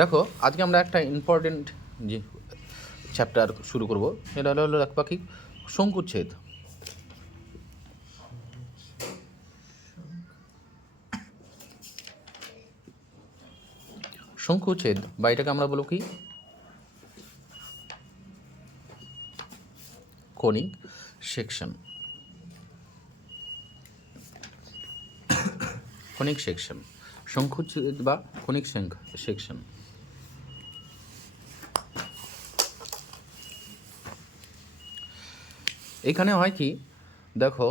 দেখো আজকে আমরা একটা ইম্পর্টেন্ট যে চ্যাপ্টার শুরু করব, এটা হলো দেখবা কি সংকুচ্ছেদ। সংকুচ্ছেদ বা এটাকে আমরা বলবো কি কনিক সেকশন। কনিক সেকশন, সংকুচ্ছেদ বা কনিক সেকশন। এখানে হয় কি, দেখো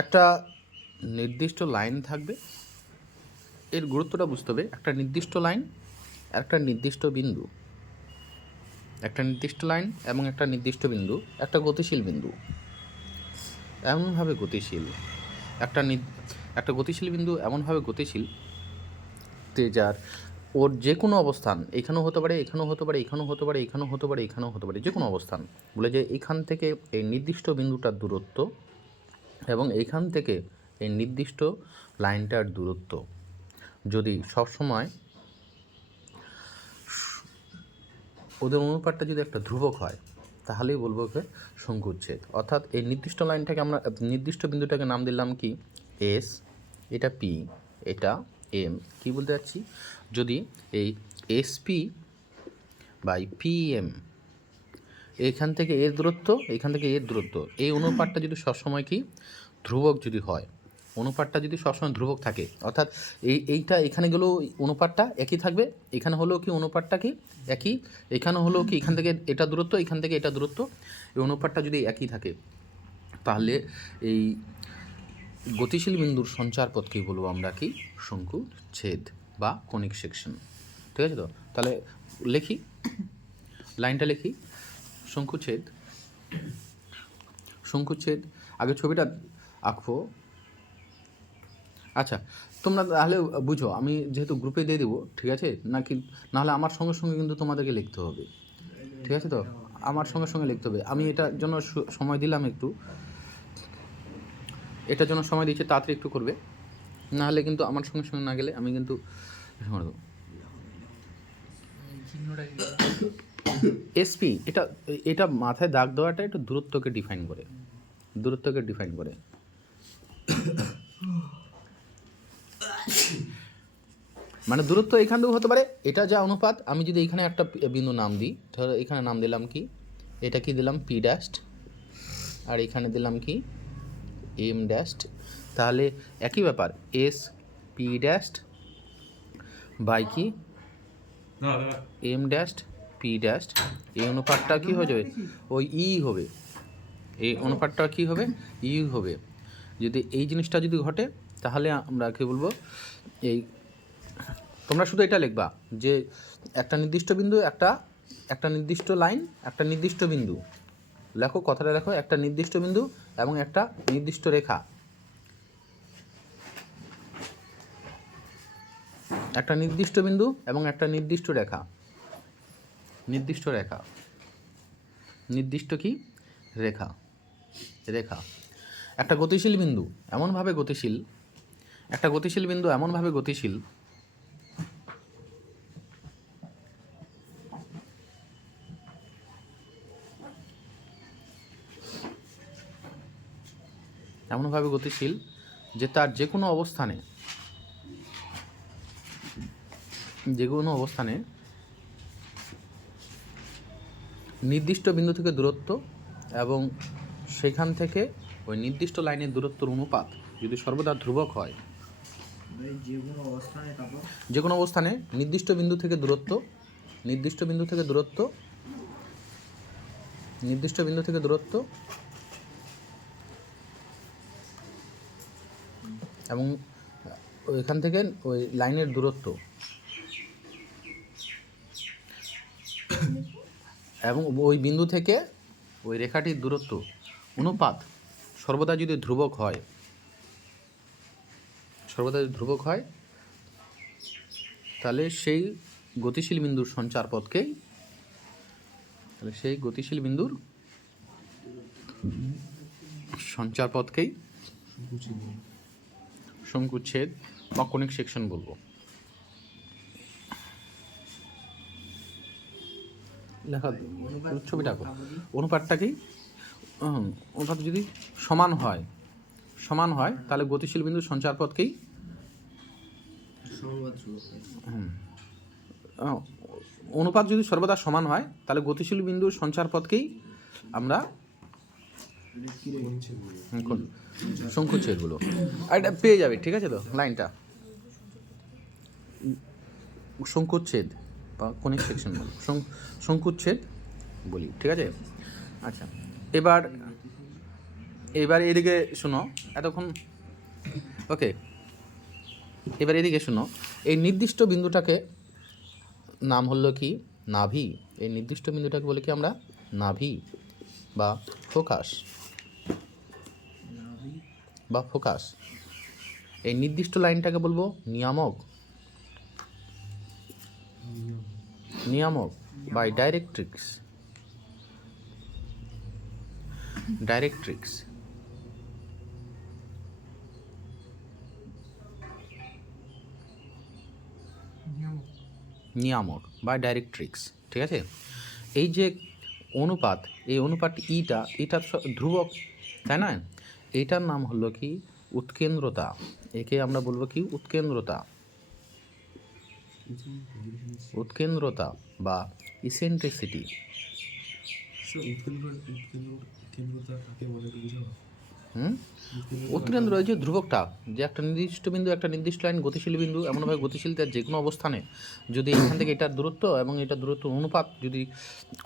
একটা নির্দিষ্ট লাইন থাকবে, এর গুরুত্বটা বুঝতে হবে। একটা নির্দিষ্ট লাইন, একটা নির্দিষ্ট বিন্দু, একটা নির্দিষ্ট লাইন এবং একটা নির্দিষ্ট বিন্দু, একটা গতিশীল বিন্দু, এমনভাবে গতিশীল একটা গতিশীল বিন্দু এমনভাবে গতিশীল যার ওর যে কোনো অবস্থান এখানেও হতে পারে, এখানেও হতে পারে, এখানেও হতে পারে, এখানেও হতে পারে, এখানেও হতে পারে, যে কোনো অবস্থান বলে যে এইখান থেকে এই নির্দিষ্ট বিন্দুটার দূরত্ব এবং এইখান থেকে এই নির্দিষ্ট লাইনটার দূরত্ব যদি সবসময় ওদের অনুপাতটা যদি একটা ধ্রুবক হয়, তাহলেই বলবো যে সংকুচ্ছেদ। অর্থাৎ এই নির্দিষ্ট লাইনটাকে আমরা, নির্দিষ্ট বিন্দুটাকে নাম দিলাম কি এস, এটা পি, এটা এম। কী বলতে যাচ্ছি, যদি এই এসপি বাই পিএম এইখান থেকে এর দূরত্ব, এইখান থেকে এর দূরত্ব, এই অনুপাতটা যদি সবসময় কি ধ্রুবক যদি হয়, অনুপাতটা যদি সবসময় ধ্রুবক থাকে, অর্থাৎ এইটা এখানে গেলেও অনুপাতটা একই থাকবে, এখানে হলেও কি অনুপাতটা কি একই, এখানে হলেও কি এখান থেকে এটা দূরত্ব, এখান থেকে এটা দূরত্ব, এই অনুপাতটা যদি একই থাকে, তাহলে এই গতিশীল বিন্দুর সঞ্চার পথকেই বলবো আমরা কি সংকুচ্ছেদ বা কনিক সেকশন। ঠিক আছে তো? তাহলে লিখি, লাইনটা লিখি, সংকুচ্ছেদ। সংকুচ্ছেদ আগে ছবিটা আঁকবো। আচ্ছা, তোমরা তাহলে বুঝো, আমি যেহেতু গ্রুপে দিয়ে দেবো, ঠিক আছে নাকি? নাহলে আমার সঙ্গে সঙ্গে কিন্তু তোমাদেরকে লিখতে হবে, ঠিক আছে তো? আমার সঙ্গে সঙ্গে লিখতে হবে। আমি এটার জন্য সময় দিলাম একটু, এটার জন্য সময় দিচ্ছি, তাড়াতাড়ি একটু করবে, নাহলে কিন্তু আমার সঙ্গে সঙ্গে না গেলে আমি কিন্তু সময় দেবো। এসপি, এটা এটা মাথায় দাগ দেওয়াটা একটু দূরত্বকে ডিফাইন করে, দূরত্বকে ডিফাইন করে। মানে দূরত্ব এখান থেকেও হতে পারে, এটা যা অনুপাত, আমি যদি এখানে একটা বিন্দু নাম দিই, ধরো এখানে নাম দিলাম কি, এটা কি দিলাম পি ড্যাস্ট, আর এখানে দিলাম কি এম ড্যাস্ট, তাহলে একই ব্যাপার, এস পি ড্যাস্ট বাই কি এম ড্যাস্ট পি ড্যাস্ট, এই অনুপাতটা কি হয়ে যাবে, ওই ই হবে, এই অনুপাতটা কি হবে, ই হবে। যদি এই জিনিসটা যদি ঘটে, তাহলে আমরা কি বলবো, এই তোমরা শুধু এটা লিখবা যে একটা নির্দিষ্ট বিন্দু, একটা নির্দিষ্ট লাইন, একটা নির্দিষ্ট বিন্দু, লেখো কথাটা, লেখো একটা নির্দিষ্ট বিন্দু এবং একটা নির্দিষ্ট রেখা, একটা নির্দিষ্ট বিন্দু এবং একটা নির্দিষ্ট রেখা, নির্দিষ্ট রেখা, নির্দিষ্ট কি রেখা, রেখা। একটা গতিশীল বিন্দু এমনভাবে গতিশীল, একটা গতিশীল বিন্দু এমনভাবে গতিশীল এমনভাবে গতিশীল যে তার যে কোনো অবস্থানে, যে কোনো অবস্থানে নির্দিষ্ট বিন্দু থেকে দূরত্ব এবং সেখান থেকে ওই নির্দিষ্ট লাইনের দূরত্বের অনুপাত যদি সর্বদা ধ্রুবক হয়, যে কোনো অবস্থানে নির্দিষ্ট বিন্দু থেকে দূরত্ব, নির্দিষ্ট বিন্দু থেকে দূরত্ব, নির্দিষ্ট বিন্দু থেকে দূরত্ব এবং ওইখান থেকে ওই লাইনের দূরত্ব এবং ওই বিন্দু থেকে ওই রেখাটির দূরত্ব অনুপাত সর্বদা যদি ধ্রুবক হয়, সর্বদা যদি ধ্রুবক হয়, তাহলে সেই গতিশীল বিন্দুর সঞ্চার পথকেই, তাহলে সেই গতিশীল বিন্দুর সঞ্চার পথকেই সংকুচ্ছেদ বা কনিক সেকশন বলবো। লেখা ছবিটা আঁকো। অনুপাতটা কি? অনুপাত যদি সমান হয় তাহলে গতিশীল বিন্দুর সঞ্চারপথকেই অনুপাত যদি সর্বদা সমান হয় তাহলে গতিশীল বিন্দুর সঞ্চারপথকেই আমরা শঙ্কুচ্ছেদ বলো। আর এটা পেয়ে যাবে, ঠিক আছে তো লাইনটা? শঙ্কুচ্ছেদ বা কোনিক সেকশন বলি, শঙ্কুচ্ছেদ বলি, ঠিক আছে? আচ্ছা, এবার এদিকে শোনো এতক্ষণ, ওকে। এবার এদিকে শোনো, এই নির্দিষ্ট বিন্দুটাকে নাম হলো কি? নাভি। এই নির্দিষ্ট বিন্দুটাকে বলে কি আমরা? নাভি বা ফোকাস বা ফোকাস। এই নির্দিষ্ট লাইনটাকে বলবো নিয়ামক বা ডাইরেক্ট্রিক্স। নিয়ামক বা ডাইরেক্ট্রিক্স, ঠিক আছে? এই যে অনুপাত, এই অনুপাত এটা ধ্রুবক, তাই না? এইটার নাম হলো কি? উৎকেন্দ্রতা। একে আমরা বলবো কি? উৎকেন্দ্রতা বা ইসেন্ট্রিসিটি। উৎকেন্দ্র যে ধ্রুবকটা, যে একটা নির্দিষ্ট বিন্দু, একটা নির্দিষ্ট লাইন গতিশীল বিন্দু, এমনভাবে গতিশীল তার যে কোনো অবস্থানে যদি এখান থেকে এটার দূরত্ব এবং এটার দূরত্ব অনুপাত, যদি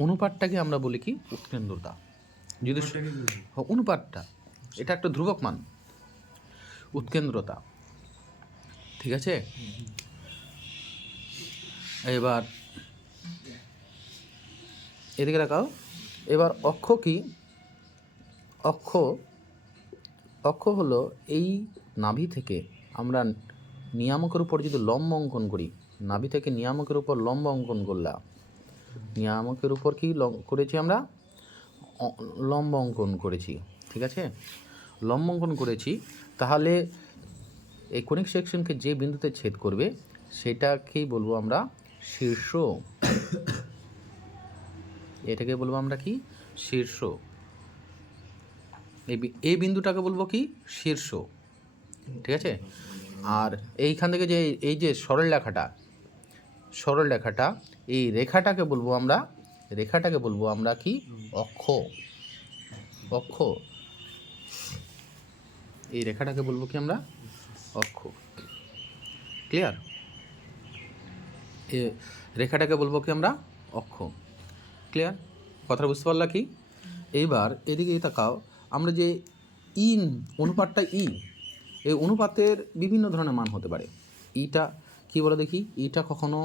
অনুপাতটাকে আমরা বলি কি? উৎকেন্দ্রতা। যদি অনুপাতটা এটা একটা ধ্রুবক মান, উৎকেন্দ্রতা, ঠিক আছে? এবার এদিকে রাখাও। এবার অক্ষ কি? অক্ষ হলো এই নাভি থেকে আমরা নিয়ামকের উপর যদি লম্ব অঙ্কন করি, নাভি থেকে নিয়ামকের উপর লম্ব অঙ্কন করলাম, নিয়ামকের উপর কি করেছি আমরা? লম্ব অঙ্কন করেছি, ঠিক আছে? লম্ব অঙ্কন করেছি, তাহলে এই কোনিক সেকশনকে যে বিন্দুতে ছেদ করবে সেটাকেই বলবো আমরা শীর্ষ। এটাকে বলবো আমরা কি? শীর্ষ। এই বিন্দুটাকে বলবো কি? শীর্ষ, ঠিক আছে? আর এইখান থেকে যে এই যে সরল রেখাটা, এই রেখাটাকে বলবো আমরা কি? অক্ষ। এই রেখাটাকে বলবো কি আমরা? অক্ষ। ক্লিয়ার? এই রেখাটাকে বলবো কি আমরা? অক্ষ। ক্লিয়ার? কথা বুঝতে পারলা কি? এইবার এদিকে তাকাও, আমরা যে অনুপাতটা এই অনুপাতের বিভিন্ন ধরনের মান হতে পারে। ইটা কি বলে দেখি? ইটা কখনো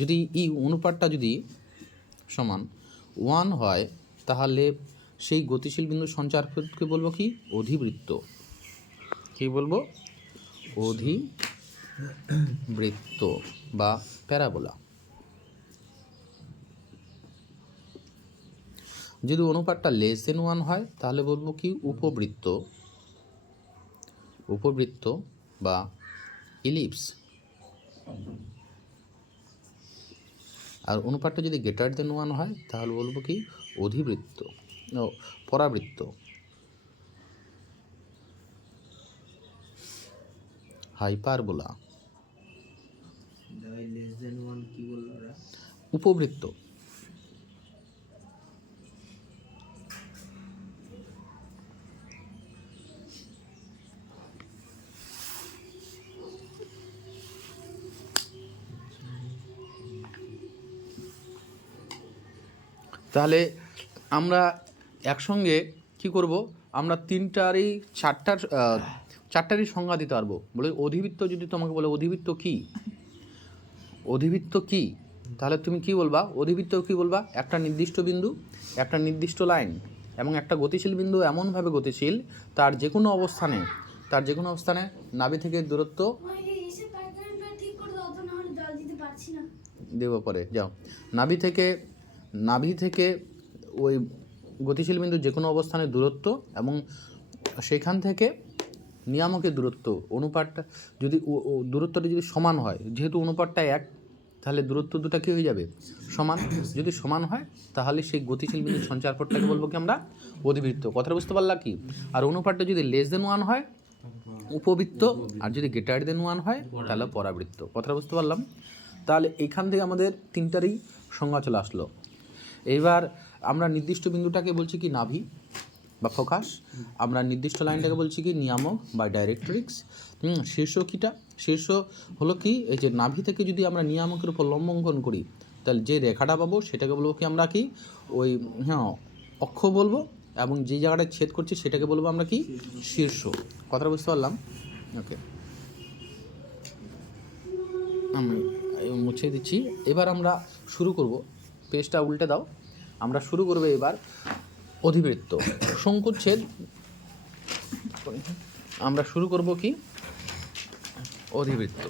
যদি অনুপাতটা যদি সমান 1 হয় তাহলে সেই গতিশীল বিন্দু সঞ্চারপথকে বলবো কি? অধিবৃত্ত। কি বলবো? অধিবৃত্ত বা প্যারাবোলা। যদি অনুপাতটা <1 হয় তাহলে বলবো কি? উপবৃত্ত বা ইলিপস। আর অনুপাতটা যদি >1 হয় তাহলে বলবো কি? অধিবৃত্ত, পরাবৃত্ত, হাইপারবোলা, উপবৃত্ত। তাহলে আমরা একসঙ্গে কি করব? আমরা চারটারই সংজ্ঞা দিতে পারবো। বলে অধিবৃত্ত, যদি তোমাকে বলে অধিবৃত্ত কি, তাহলে তুমি কি বলবা? অধিবৃত্ত কি বলবা? একটা নির্দিষ্ট বিন্দু, একটা নির্দিষ্ট লাইন এবং একটা গতিশীল বিন্দু এমনভাবে গতিশীল তার যে কোনো অবস্থানে নাভি থেকে দূরত্ব দেব পরে যাও। নাভি থেকে ওই গতিশীল বিন্দু যে কোনো অবস্থানে দূরত্ব এবং সেখান থেকে নিয়ামকের দূরত্ব, অনুপাতটা যদি দূরত্বটা যদি সমান হয়, যেহেতু অনুপাতটা 1, তাহলে দূরত্ব দুটো কী হয়ে যাবে? সমান। যদি সমান হয় তাহলে সেই গতিশীল বিন্দুর সঞ্চার পথটাকে বলবো কি আমরা? অধিবৃত্ত। কথাটা বুঝতে পারলাম কি? আর অনুপাতটা যদি লেস দেন 1 হয় উপবৃত্ত, আর যদি গ্রেটার দেন 1 হয় তাহলে পরাবৃত্ত। কথাটা বুঝতে পারলাম? তাহলে এখান থেকে আমাদের তিনটারই সংজ্ঞা চলে আসলো। এইবার আমরা নির্দিষ্ট বিন্দুটাকে বলছি কি? নাভি বা ফোকাস। আমরা নির্দিষ্ট লাইনটাকে বলছি কি? নিয়ামক বা ডাইরেক্ট্রিক্স। শীর্ষ কিটা? শীর্ষ হলো কি? এই যে নাভি থেকে যদি আমরা নিয়ামকের উপর লম্ব অঙ্কন করি তাহলে যে রেখাটা পাবো সেটাকে বলবো কি আমরা? কি ওই অক্ষ বলবো, এবং যে জায়গাটা ছেদ করছি সেটাকে বলবো আমরা কি? শীর্ষ। কথাটা বুঝতে পারলাম? ওকে, আমি মুছে দিচ্ছি। এবার আমরা শুরু করব, পেজটা উল্টে দাও। আমরা শুরু করবো এবার অধিবৃত্ত শঙ্কুচ্ছেদ। আমরা শুরু করব কি? অধিবৃত্ত।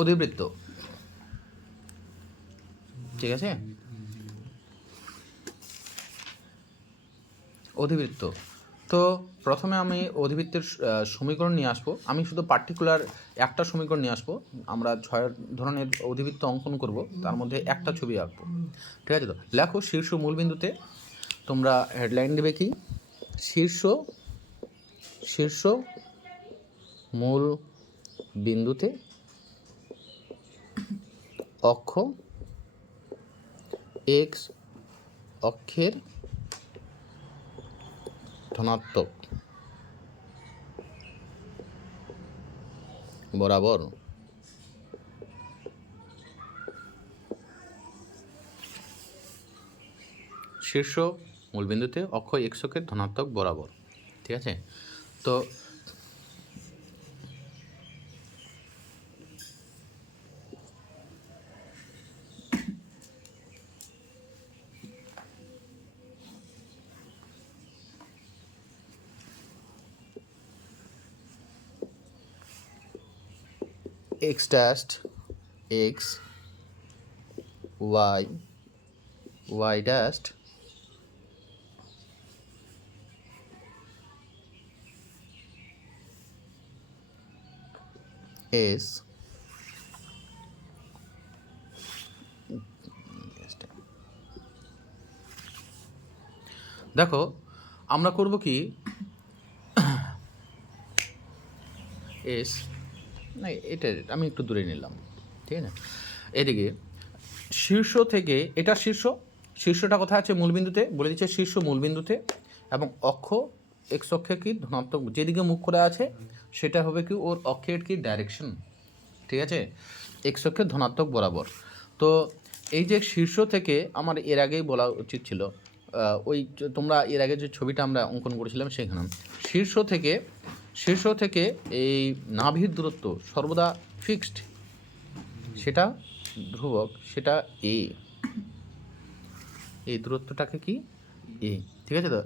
অধিবৃত্ত, ঠিক আছে? অধিবৃত্ত। তো প্রথমে আমি অধিবৃত্তের সমীকরণ নিয়ে আসবো। আমি শুধু পার্টিকুলার একটা সমীকরণ নিয়ে আসবো। আমরা 6 ধরনের অধিবৃত্ত অঙ্কন করব, তার মধ্যে একটা ছবি আঁকবো, ঠিক আছে? তো লেখো শীর্ষ মূলবিন্দুতে, তোমরা হেডলাইন দেবে কি? শীর্ষ মূল বিন্দুতে অক্ষ এক্স অক্ষের ধনাত্মক বরাবর শীর্ষ মূলবিন্দুতে অক্ষ এক্স অক্ষের ধনাত্মক বরাবর, ঠিক আছে? তো x dash x y dash s দেখো আমরা করব কি? এস না, এটা আমি একটু দূরে নিলাম, ঠিক আছে? এদিকে শীর্ষ থেকে, এটা শীর্ষটা কোথায় আছে? মূলবিন্দুতে। বলে দিচ্ছে শীর্ষ মূলবিন্দুতে, এবং অক্ষ এক্স অক্ষে কি? ধনাত্মক। যেদিকে মুখ করে আছে সেটা হবে কি? ওর অক্ষের কি? ডাইরেকশন, ঠিক আছে? এক্স অক্ষের ধনাত্মক বরাবর। তো এই যে শীর্ষ থেকে, আমার এর আগেই বলা উচিত ছিল, ওই তোমরা এর আগে যে ছবিটা আমরা অঙ্কন করেছিলাম সেখানে শীর্ষ থেকে এই নাভির দূরত্ব সর্বদা ফিক্সড, সেটা ধ্রুবক, সেটা এ। এই দূরত্বটাকে কি? এ, ঠিক আছে? তো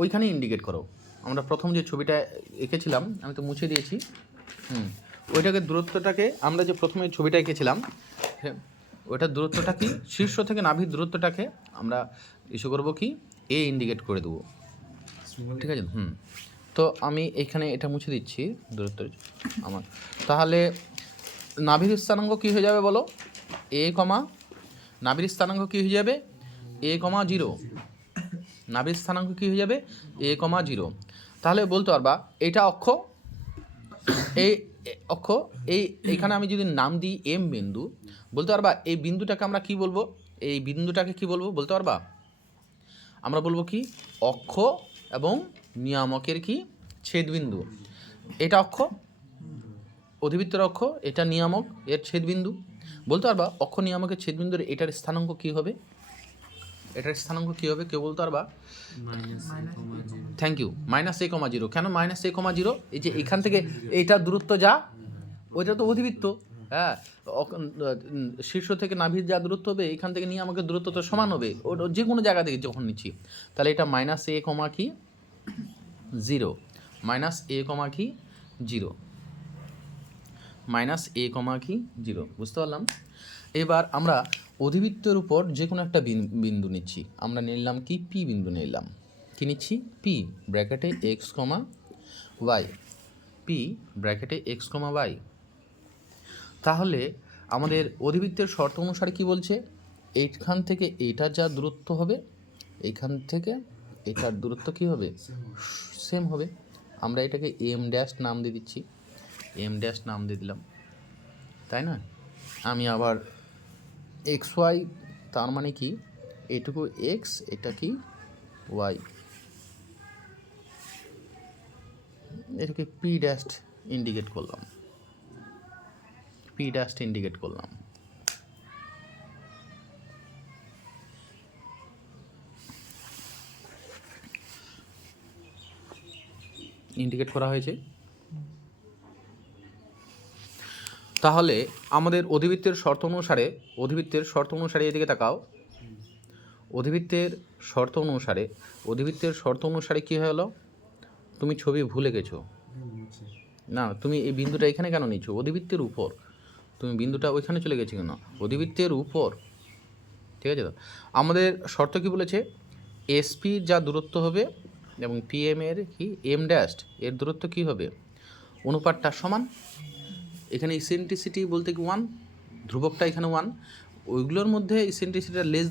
ওইখানে ইন্ডিকেট করো। আমরা প্রথম যে ছবিটা এঁকেছিলাম, আমি তো মুছে দিয়েছি, ওইটাকে দূরত্বটাকে আমরা যে প্রথমে ছবিটা এঁকেছিলাম ওইটার দূরত্বটা কি? শীর্ষ থেকে নাভির দূরত্বটাকে আমরা ইস্যু করবো কি? এ ইন্ডিকেট করে দেবো, ঠিক আছে? তো আমি এখানে এটা মুছে দিচ্ছি দূরত্ব আমার। তাহলে নাভির স্থানাঙ্ক কী হয়ে যাবে বলো? এ কমা, নাভির স্থানাঙ্ক কী হয়ে যাবে? এ কমা 0। নাভির স্থানাঙ্ক কী হয়ে যাবে? এ কমা 0। তাহলে বলতে পারবা এটা অক্ষ, এই অক্ষ, এইখানে আমি যদি নাম দিই এম বিন্দু, বলতে পারবা এই বিন্দুটাকে আমরা কি বলবো? এই বিন্দুটাকে কি বলবো বলতে পারবা? আমরা বলবো কি? অক্ষ এবং নিয়ামকের কি? ছেদবিন্দু। এটা অক্ষ, অধিবৃত্তের অক্ষ, এটা নিয়ামক, এর ছেদবিন্দু। বলতে পারবা অক্ষ নিয়ামকের ছেদবিন্দুর এটার স্থানাঙ্ক কী হবে? এটার স্থানাঙ্ক কী হবে কেউ বলতে পারবা? Thank you, -a,0। কেন -a,0? এই যে এখান থেকে এইটার দূরত্ব যা, ওইটা তো অধিবৃত্ত। হ্যাঁ, শীর্ষ থেকে নাভির যা দূরত্ব হবে এখান থেকে নিয়ে আমাকে দূরত্ব তো সমান হবে, ওটা যে কোনো জায়গা থেকে যখন নিচ্ছি। তাহলে এটা -a, কি 0, -a, কি 0, -a, কি 0। বুঝতে পারলাম? এবার আমরা অধিবৃত্তের উপর যে কোনো একটা বিন্দু নিচ্ছি, আমরা নিলাম কি পি বিন্দু নিলাম, কি নিচ্ছি পি ব্র্যাকেটে এক্স কমা ওয়াই, পি ব্র্যাকেটে এক্স কমা ওয়াই। তাহলে আমাদের অধিবৃত্তের শর্ত অনুসারে কি বলছে, এইখান থেকে এইটার যা দূরত্ব হবে এইখান থেকে এটার দূরত্ব কি হবে, সেম হবে। আমরা এটাকে এম ড্যাশ নাম দিয়ে দিচ্ছি, এম ড্যাশ নাম দিয়ে দিলাম, তাই না। আমি আবার এক্স ওয়াই, তার মানে কি এটুকু এক্স, এটা কি ওয়াই, এটাকে পি ড্যাশ ইন্ডিকেট করলাম, পি ড্যাশ ইন্ডিকেট করলাম। ইন্ডিকেট করা হয়েছে। তাহলে আমাদের অধিবৃত্তের শর্ত অনুসারে এদিকে তাকাও, অধিবৃত্তের শর্ত অনুসারে কী হলো, তুমি ছবি ভুলে গেছো না, তুমি এই বিন্দুটা এখানে কেন নিচ্ছ, অধিবৃত্তের উপর, তুমি বিন্দুটা ওইখানে চলে গেছো কেন, অধিবৃত্তের উপর, ঠিক আছে। তো আমাদের শর্ত কি বলেছে, এসপি যা দূরত্ব হবে এবং পিএম এর কি এম ড্যাশ এর দূরত্ব কি হবে, অনুপাতটা সমান। এখানে ইসেন্ট্রিসিটি বলতে কি 1, ধ্রুবকটা এখানে 1, ওইগুলোর মধ্যে ইসেন্ট্রিসিটিটা লেস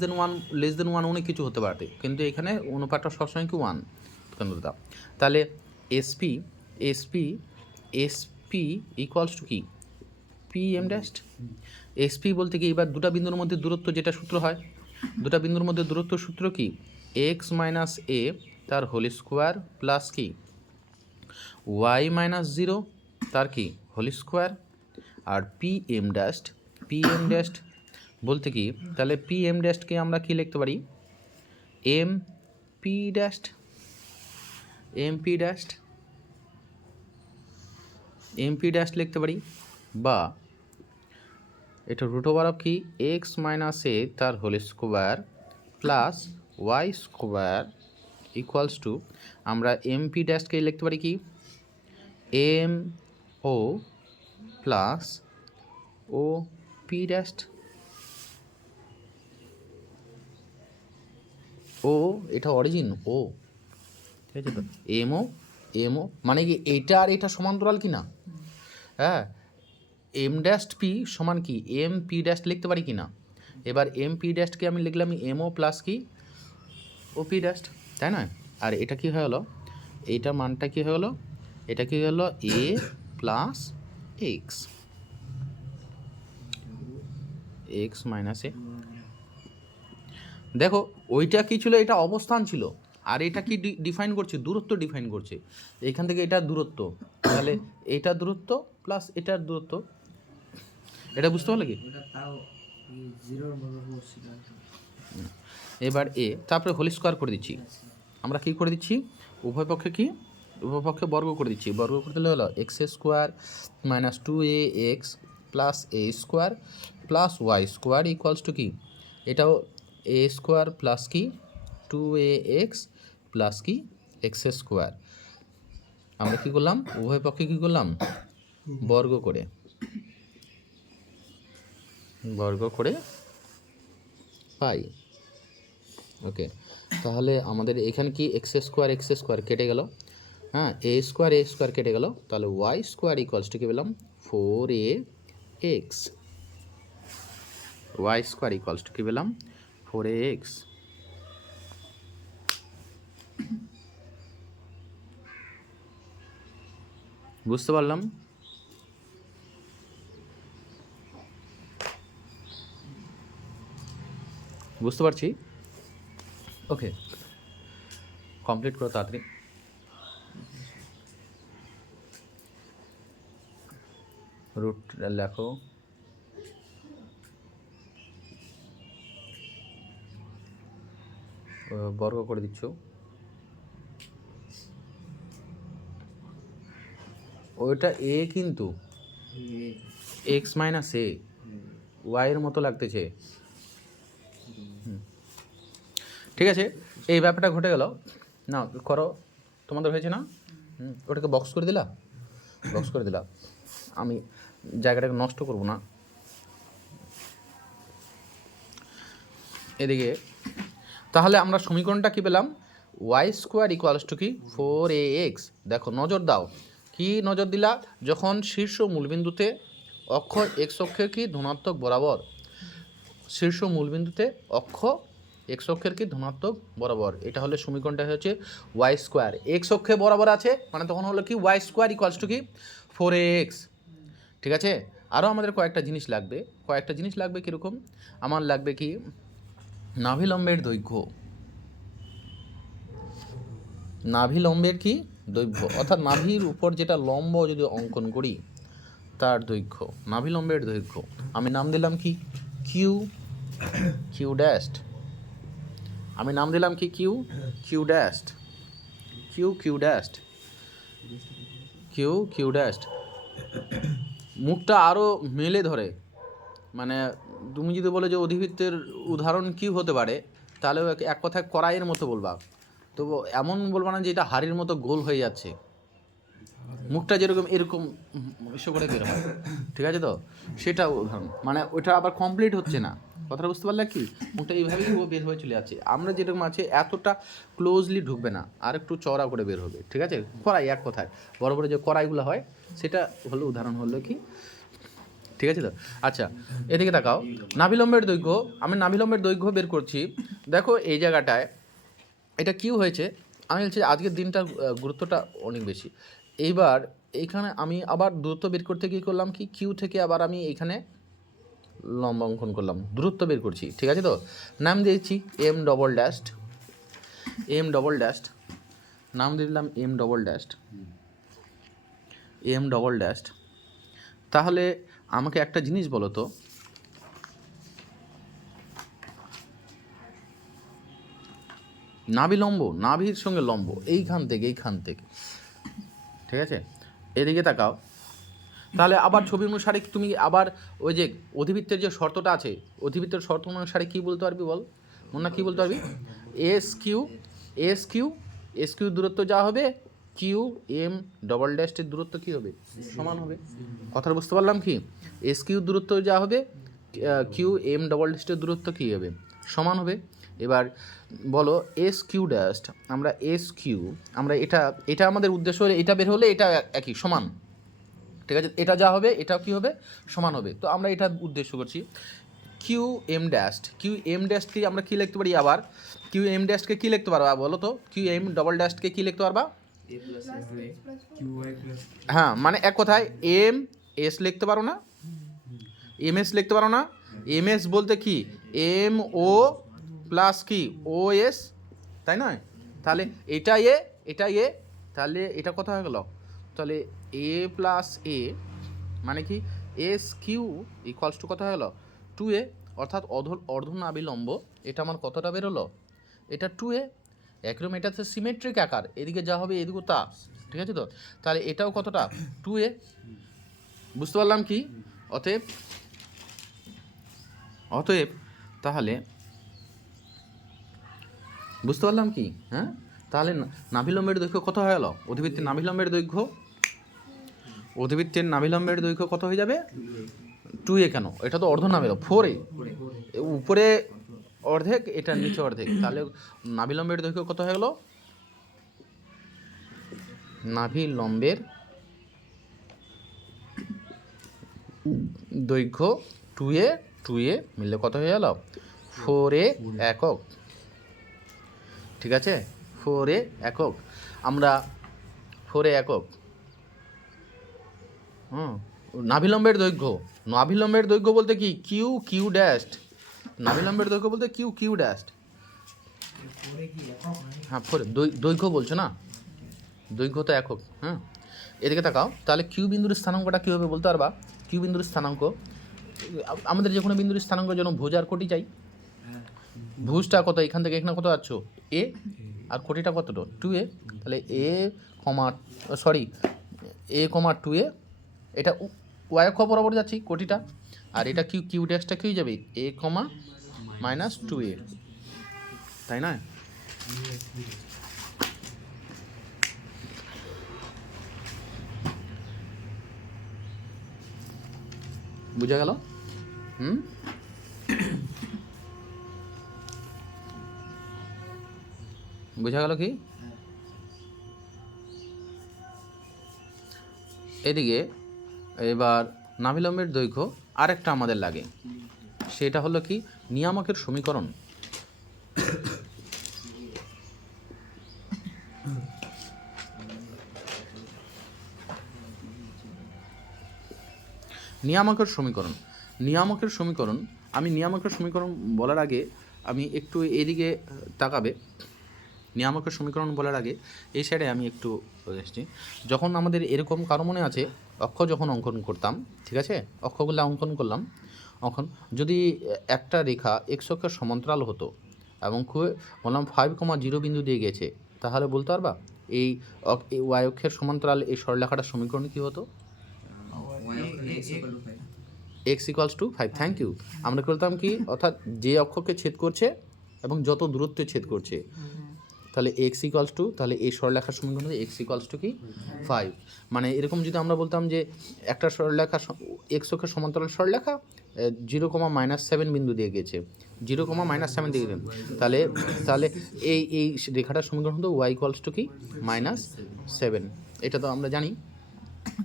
দেন ওয়ান অনেক কিছু হতে পারে, কিন্তু এখানে অনুপাতটা সবসময় কি 1 কেন্দ্রতা। তাহলে এসপি ইকুয়ালস টু কি পি এম ড্যাশ। এসপি বলতে কি, এবার দুটা বিন্দুর মধ্যে দূরত্ব যেটা সূত্র হয়, দুটা বিন্দুর মধ্যে দূরত্ব সূত্র কি এক্স মাইনাস এ তার হোল স্কোয়ার প্লাস কি ওয়াই মাইনাস 0 তার কি হোল স্কোয়ার। আর পি এম ড্যাশ বলতে কি, তাহলে পি এম ড্যাশকে আমরা কি লিখতে পারি, এম পি ড্যাশ লিখতে পারি, বা এটা রুট ওভার অফ কি এক্স মাইনাস এ তার whole square plus y square equals to, আমরা এম পি ড্যাশকে লিখতে পারি কি M O plus O P dash, ও এটা অরিজিন ও, ঠিক আছে। তো এমও মানে কি এটা আর এটা সমান্তরাল কি না, হ্যাঁ, এম ড্যাশ পি সমান কি এম পি ড্যাশ লিখতে পারি কি না। এবার এম পি ড্যাশকে আমি লিখলাম এমও প্লাস কি ও পি ড্যাশ, তাই না। আর এটা কি হয়ে গেলো, এইটার মানটা কি হয়ে গেলো, এটা কি হলো এ প্লাস এক্স মাইনাস এ। দেখো ওইটা কি ছিল, এটা অবস্থান ছিল, আর এটা কি ডিফাইন করছে, দূরত্ব ডিফাইন করছে, এইখান থেকে এটার দূরত্ব, তাহলে এটার দূরত্ব প্লাস এটার দূরত্ব, এটা বুঝতে পারলে কি। এবার এ তারপরে হোল স্কোয়ার করে দিচ্ছি, আমরা কি করে দিচ্ছি, উভয় পক্ষে বর্গ করে দিচ্ছি, বর্গ করতে হলো x square minus 2a x plus a square plus y square equals to কি, এটাও এ স্কোয়ার প্লাস কি 2a এক্স প্লাস কি এক্স স্কোয়ার। আমরা কি করলাম, উভয় পক্ষে কি করলাম, বর্গ করে পাই। ওকে, তাহলে আমাদের এখানে কি এক্স স্কোয়ার কেটে গেল, হ্যাঁ, এ স্কোয়ার কেটে গেল, তাহলে ওয়াই স্কোয়ার ইকুয়ালস টু কি পেলাম 4ax, Y square equals to কি পেলাম 4ax। বুঝতে পারলাম। বুঝতে পারছি। ওকে, কমপ্লিট করো তাড়াতাড়ি। রুট লেখো, বর্গ করে দিচ্ছ, ওইটা এ কিন্তু এক্স মাইনাস এ ওয়াইয়ের মতো লাগতেছে, ঠিক আছে। এই ব্যাপারটা ঘটে গেল না, করো, তোমাদের হয়েছে না, ওটাকে বক্স করে দিলা, আমি জায়গাটাকে নষ্ট করব না। এদিকে তাহলে আমরা সমীকরণটা কী পেলাম, ওয়াই স্কোয়ার ইকুয়ালস টু কি 4ax। দেখো নজর দাও, কি নজর দিলা, যখন শীর্ষ মূলবিন্দুতে অক্ষ এক্স অক্ষের কি ধনাত্মক বরাবর, শীর্ষ মূলবিন্দুতে অক্ষ এক্স অক্ষের কি ধনাত্মক বরাবর, এটা হলে সমীকরণটা হচ্ছে ওয়াই স্কোয়ার, এক্স অক্ষে বরাবর আছে মানে তখন হলো কি ওয়াই স্কোয়ার ইকুয়ালস টু কি 4ax। ঠিক আছে, আরও আমাদের কয়েকটা জিনিস লাগবে কীরকম, আমার লাগবে কি নাভিলম্বের দৈর্ঘ্য, নাভিলম্বের কি দৈর্ঘ্য, অর্থাৎ নাভির উপর যেটা লম্ব যদি অঙ্কন করি তার দৈর্ঘ্য, নাভিলম্বের দৈর্ঘ্য আমি নাম দিলাম কি কিউ, কিউ ড্যাস্ট, আমি নাম দিলাম কি Q, Q dash, Q Q dash, Q Q dash. মুখটা আরও মেলে ধরে, মানে তুমি যদি বলে যে অধিবৃত্তের উদাহরণ কি হতে পারে, তাহলে এক কথায় কড়াইয়ের মতো বলবা, তো এমন বলবা না যে এটা হাড়ির মতো গোল হয়ে যাচ্ছে, মুখটা যেরকম এরকম এসে করে বের হয়, ঠিক আছে, তো সেটা উদাহরণ, মানে ওইটা আবার কমপ্লিট হচ্ছে না, কথাটা বুঝতে পারলে কি, মুখটা এইভাবেই ও বের হয়ে চলে যাচ্ছে, আমরা যেরকম আছে এতটা ক্লোজলি ঢুকবে না, আর একটু চড়া করে বের হবে, ঠিক আছে, কড়াই এক কথায় বড় বড় যে কড়াইগুলো হয় সেটা হলো উদাহরণ হলো কি, ঠিক আছে তো। আচ্ছা এদিকে তাকাও, নাভিলম্বের দৈর্ঘ্য, আমি নাভিলম্বের দৈর্ঘ্য বের করছি, দেখো এই জায়গাটায় এটা কিউ হয়েছে, আমি বলছি আজকের দিনটার গুরুত্বটা অনেক বেশি। এইবার এইখানে আমি আবার দূরত্ব বের করতে কী করলাম কি কিউ থেকে আবার আমি এইখানে লম্ব অঙ্কন করলাম, দূরত্ব বের করছি, ঠিক আছে তো, নাম দিয়েছি এম ডবল ড্যাস্ট, এম ডবল ড্যাস্ট, নাম দিয়ে দিলাম এম ডবল ড্যাস্ট, এম ডবল ড্যাস্ট। তাহলে আমাকে একটা জিনিস বলো তো, নাভিলম্ব, নাভির সঙ্গে লম্ব এইখান থেকে, ঠিক আছে, এদিকে তাকাও, তাহলে আবার ছবি অনুসারে তুমি আবার ওই যে অধিবৃত্তের যে শর্তটা আছে, অধিবৃত্তের শর্ত অনুসারে কী বলতে পারবি বল, না কী বলতে পারবি, S Q, S Q, S Q দূরত্ব যা হবে কিউ এম ডবল ড্যাশের দূরত্ব কী হবে, সমান হবে, কথা বুঝতে পারলাম কি, এস কিউ দূরত্ব যা হবে কিউ এম ডবল ড্যাশের দূরত্ব কী হবে, সমান হবে। এবার বলো এস কিউ ড্যাশ, আমরা এস কিউ, আমরা এটা আমাদের উদ্দেশ্য হলে এটা বের হলে এটা একই সমান, ঠিক আছে, এটা যা হবে এটাও কী হবে, সমান হবে, তো আমরা এটা উদ্দেশ্য করছি। Q M dash, Q M ড্যাশকে আমরা কী লিখতে পারি, আবার কিউ এম ড্যাশকে কী লিখতে পারবা বলো তো, কিউ এম ডবল ড্যাশকে কী লিখতে পারবা, হ্যাঁ মানে এক কথায় এম এস লিখতে পারো না, এম এস লিখতে পারো না, এম এস বলতে কি এম ও প্লাস কি ও এস, তাই নয়, তাহলে এটা এ, তাহলে এটা কথা হয়ে গেল, তাহলে এ প্লাস এ মানে কি এস কিউ ইকুয়ালস টু কথা হয়ে গেল 2a, অর্থাৎ অর্ধনাভিলম্ব এটা আমার কতটা বেরোলো, এটা 2a, একরকম এটা হচ্ছে সিমেট্রিক আকার, এদিকে যা হবে এদিকে তা, ঠিক আছে তো, তাহলে এটাও কতটা 2a, বুঝতে পারলাম কি, অতএব তাহলে বুঝতে পারলাম কি, হ্যাঁ, তাহলে নাভিলম্বের দৈর্ঘ্য কত হয়ে গেল, অধিবৃত্তের নাভিলম্বের দৈর্ঘ্য কত হয়ে যাবে 2a, কেন এটা তো অর্ধনাভিলম্ব 4a, উপরে অর্ধেক এটা নিচে অর্ধেক, তাহলে নাভিলম্বের দৈর্ঘ্য কত হয়ে গেল, নাভিলম্বের দৈর্ঘ্য 2a মিললে কত হয়ে গেল 4a একক, ঠিক আছে, 4a একক, আমরা 4a একক, নাভিলম্বের দৈর্ঘ্য বলতে কি কিউ কিউ ড্যাশ, নাভিলম্বের দৈর্ঘ্য বলতে কিউ কিউ ড্যাশ, হ্যাঁ দৈর্ঘ্য বলছো না, দৈর্ঘ্য তো একক, হ্যাঁ, এদিকে তাকাও, তাহলে কিউ বিন্দুর স্থানাঙ্কটা কী হবে বলতে পারবা, কিউ বিন্দুর স্থানাঙ্ক, আমাদের যে কোনো বিন্দুর স্থানাঙ্কের জন্য ভুজ আর কোটি চাই, ভুজটা কত, এখান থেকে এখানে কত যাচ্ছ এ, আর কোটিটা কত 2a, তাহলে এ 2a, এটা ওয়াই অক্ষ বরাবর যাচ্ছি কোটিটা, আর এটা কিউ ড্যাশটা কী হয়ে যাবে a, -2a, তাই না, বুঝা গেল, বোঝা গেল কি? এদিকে এবার নাভিলম্বের দৈর্ঘ্য আরেকটা আমাদের লাগে, সেটা হলো কি নিয়ামকের সমীকরণ। নিয়ামকের সমীকরণ আমি নিয়ামকের সমীকরণ বলার আগে আমি একটু এদিকে তাকাবে। নিয়ামকের সমীকরণ বলার আগে এই সাইডে আমি একটু এসেছি। যখন আমাদের এরকম কারো মনে আছে অক্ষ যখন অঙ্কন করতাম, ঠিক আছে, অক্ষগুলো অঙ্কন করলাম, অঙ্কন যদি একটা রেখা এক্স অক্ষের সমান্তরাল হতো এবং খুব বললাম 5,0 বিন্দু দিয়ে গেছে, তাহলে বলতে পারবা এই ওয়াই অক্ষের সমান্তরাল এই সরলরেখাটার সমীকরণ কী হতো? X equals to 5। Thank you. আমরা করতাম কি, অর্থাৎ যে অক্ষকে ছেদ করছে এবং যত দূরত্বে ছেদ করছে, তাহলে এক্স ইকুয়ালস টু, তাহলে এই সরলরেখার সমীকরণ হচ্ছে এক্স ইকুয়ালস টু কি 5। মানে এরকম যদি আমরা বলতাম যে একটা সরলরেখা এক্স অক্ষের সমান্তরাল সরলরেখা 0,-7 বিন্দু দিয়ে গেছে, 0,-7 দিয়ে গেছে, তাহলে এই রেখাটার সমীকরণ হতো ওয়াই ইকুয়ালস টু কি -7। এটা তো আমরা জানি।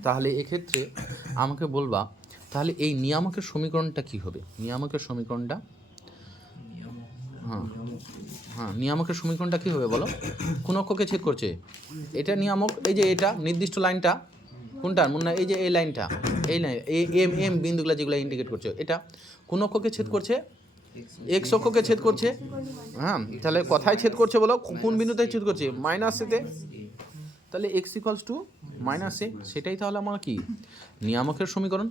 তাহলে এক্ষেত্রে আমাকে বলবা তাহলে এই নিয়ামকের সমীকরণটা কি হবে? নিয়ামকের সমীকরণটা নিয়ামকের সমীকরণটা কী হবে বলো? কোন অক্ষকে ছেদ করছে? এটা নিয়ামক। এই যে এটা নির্দিষ্ট লাইনটা কোনটার মনে, এই যে এই লাইনটা, এই লাইন এম বিন্দুগুলো যেগুলো ইন্ডিকেট করছে, এটা কোন অক্ষকে ছেদ করছে? এক্স অক্ষকে ছেদ করছে। হ্যাঁ, তাহলে কোথায় ছেদ করছে বলো? কোন বিন্দুতে ছেদ করছে? -এতে। তাহলে এক্স ইকুয়ালস টু -এ, সেটাই তাহলে আমার কি নিয়ামকের সমীকরণ।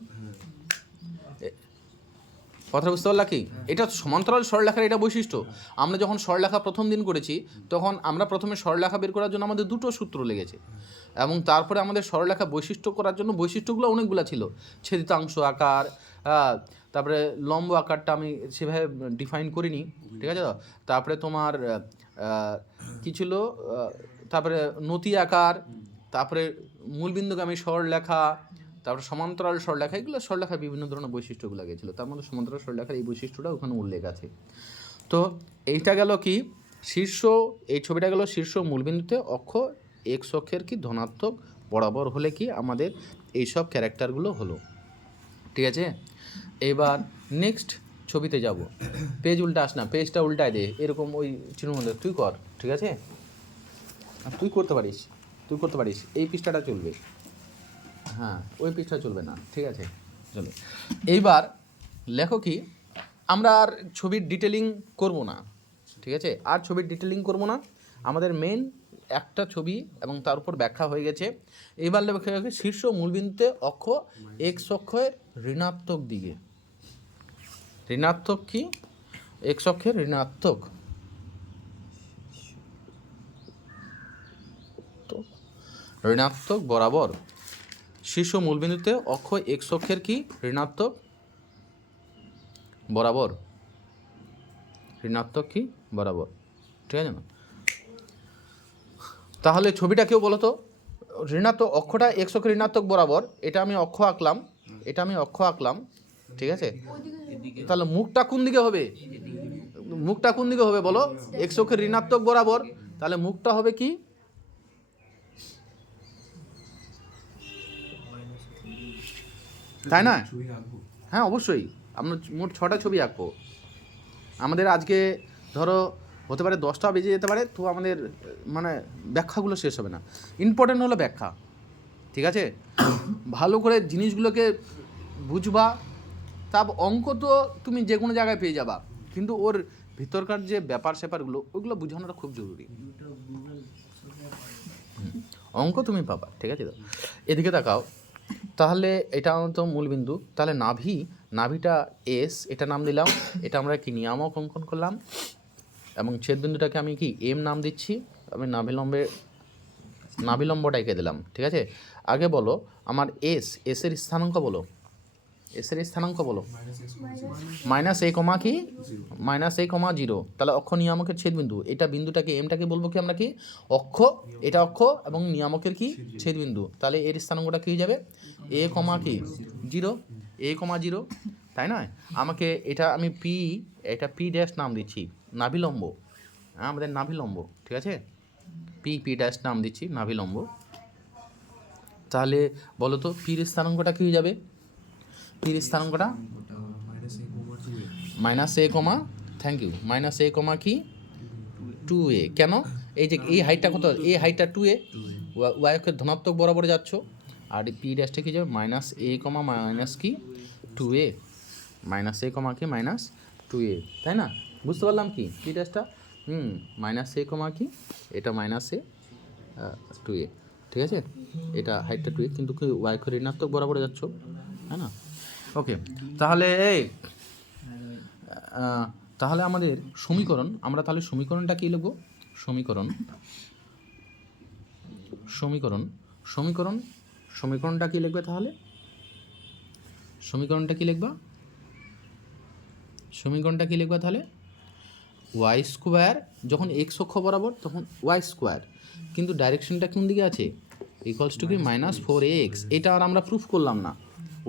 কথা বুঝতে পারলা কি? এটা সমান্তরাল সরলরেখার এটা বৈশিষ্ট্য। আমরা যখন সরলরেখা প্রথম দিন করেছি তখন আমরা প্রথমে সরলরেখা বের করার জন্য আমাদের দুটো সূত্র লেগেছে, এবং তারপরে আমাদের সরলরেখা বৈশিষ্ট্য করার জন্য বৈশিষ্ট্যগুলো অনেকগুলো ছিল। ছেদিতাংশ আকার, তারপরে লম্ব আকারটা আমি সেভাবে ডিফাইন করিনি, ঠিক আছে তো। তারপরে তোমার কী ছিল, তারপরে নতি আকার, তারপরে মূলবিন্দুগামী সরলরেখা, তারপরে সমান্তরাল সরলরেখা, এগুলো সরলরেখার বিভিন্ন ধরনের বৈশিষ্ট্যগুলো গেছিলো। তার মধ্যে সমান্তরাল সরলরেখার এই বৈশিষ্ট্যটা ওখানে উল্লেখ আছে। তো এইটা গেল কি শীর্ষ, এই ছবিটা গেল শীর্ষ মূলবিন্দুতে অক্ষ এক্স অক্ষের কি ধনাত্মক বরাবর হলে কি আমাদের এইসব ক্যারেক্টারগুলো হলো, ঠিক আছে। এবার নেক্সট ছবিতে যাব। পেজ উল্টাস না, পেজটা উল্টায় দে, এরকম ওই চিহ্ন তুই কর, ঠিক আছে, তুই করতে পারিস, এই পৃষ্ঠাটা চলবে, হ্যাঁ ওই পৃষ্ঠা চলবে না, ঠিক আছে। চলো এইবার লেখো কি, আমরা আর ছবির ডিটেলিং করব না, ঠিক আছে, আর ছবির ডিটেলিং করব না। আমাদের মেন একটা ছবি এবং তার উপর ব্যাখ্যা হয়ে গেছে। এইবার লেখো শীর্ষ মূলবিন্দুতে অক্ষ এক্স অক্ষের ঋণাত্মক দিকে, ঋণাত্মক কি এক্স অক্ষের ঋণাত্মক বরাবর, শীর্ষ মূলবিন্দুতে অক্ষ এক্স অক্ষের কি ঋণাত্মক বরাবর, ঠিক আছে না? তাহলে ছবিটা কেউ বলো তো, ঋণাত্মক অক্ষটা এক্স অক্ষের ঋণাত্মক বরাবর, এটা আমি অক্ষ আঁকলাম, ঠিক আছে। তাহলে মুখটা কোন দিকে হবে বলো? এক্স অক্ষের ঋণাত্মক বরাবর, তাহলে মুখটা হবে কি? তাই না? হ্যাঁ অবশ্যই, আমরা মোট 6টা ছবি আঁকবো। আমাদের আজকে ধরো হতে পারে 10টা বেজে যেতে পারে, তো আমাদের মানে ব্যাখ্যাগুলো শেষ হবে না। ইম্পর্টেন্ট হলো ব্যাখ্যা, ঠিক আছে। ভালো করে জিনিসগুলোকে বুঝবা। তা অঙ্ক তো তুমি যে কোনো জায়গায় পেয়ে যাবা, কিন্তু ওর ভিতরকার যে ব্যাপার স্যাপারগুলো ওইগুলো বোঝানোটা খুব জরুরি। অঙ্ক তুমি পাবা, ঠিক আছে তো। এদিকে তাকাও, তাহলে এটা তো মূলবিন্দু, তাহলে নাভিটা এস, এটা নাম দিলাম, এটা আমরা কি নিয়ামক অঙ্কন করলাম, এবং ছেদবিন্দুটাকে আমি কি এম নাম দিচ্ছি, আমি নাভিলম্বটা এঁকে দিলাম, ঠিক আছে। আগে বলো আমার এসের স্থানাঙ্ক বলো, -a,0, তাহলে অক্ষ নিয়ামকের ছেদবিন্দু, এটা বিন্দুটাকে এমটাকে বলবো কি আমরা কি অক্ষ, এটা অক্ষ এবং নিয়ামকের কি ছেদবিন্দু, তাহলে এর স্থানাঙ্কটা কী হয়ে যাবে a,0, তাই নয়? আমাকে এটা আমি পি ড্যাশ নাম দিচ্ছি, নাভিলম্ব, আমাদের নাভিলম্ব, ঠিক আছে। পি ড্যাশ নাম দিচ্ছি নাভিলম্ব। তাহলে বলো তো পির স্থানাঙ্কটা কী হয়ে যাবে? পির স্থানাঙ্কটা minus a comma, thank you, minus a comma কি 2a। কেন? এই যে এই হাইটটা কত, এই হাইটটা 2a, ওয়াই অক্ষের ধনাত্মক বরাবর যাচ্ছ, আর পি ড্যাশটা কী যাবে মাইনাস এ কমা মাইনাস কি 2a, মাইনাস এ কমা কি মাইনাস 2a, তাই না? বুঝতে পারলাম কি পি ড্যাশটা? মাইনাস এ কমা কি, এটা মাইনাস এ 2a, ঠিক আছে? এটা হাইটটা 2a, কিন্তু কি ওয়াই অক্ষের ঋণাত্মক বরাবর যাচ্ছ, তাই না? ওকে, তাহলে তাহলে আমাদের সমীকরণ, আমরা তাহলে সমীকরণটা কী লিখব? সমীকরণটা কী লিখবে তাহলে? সমীকরণটা কী লিখবা তাহলে? ওয়াই স্কোয়ার, যখন এক্স অক্ষ বরাবর তখন ওয়াই স্কোয়ার, কিন্তু ডাইরেকশনটা কোন দিকে আছে? ইকুয়ালস টু কি -4x। এটা আর আমরা প্রুফ করলাম না।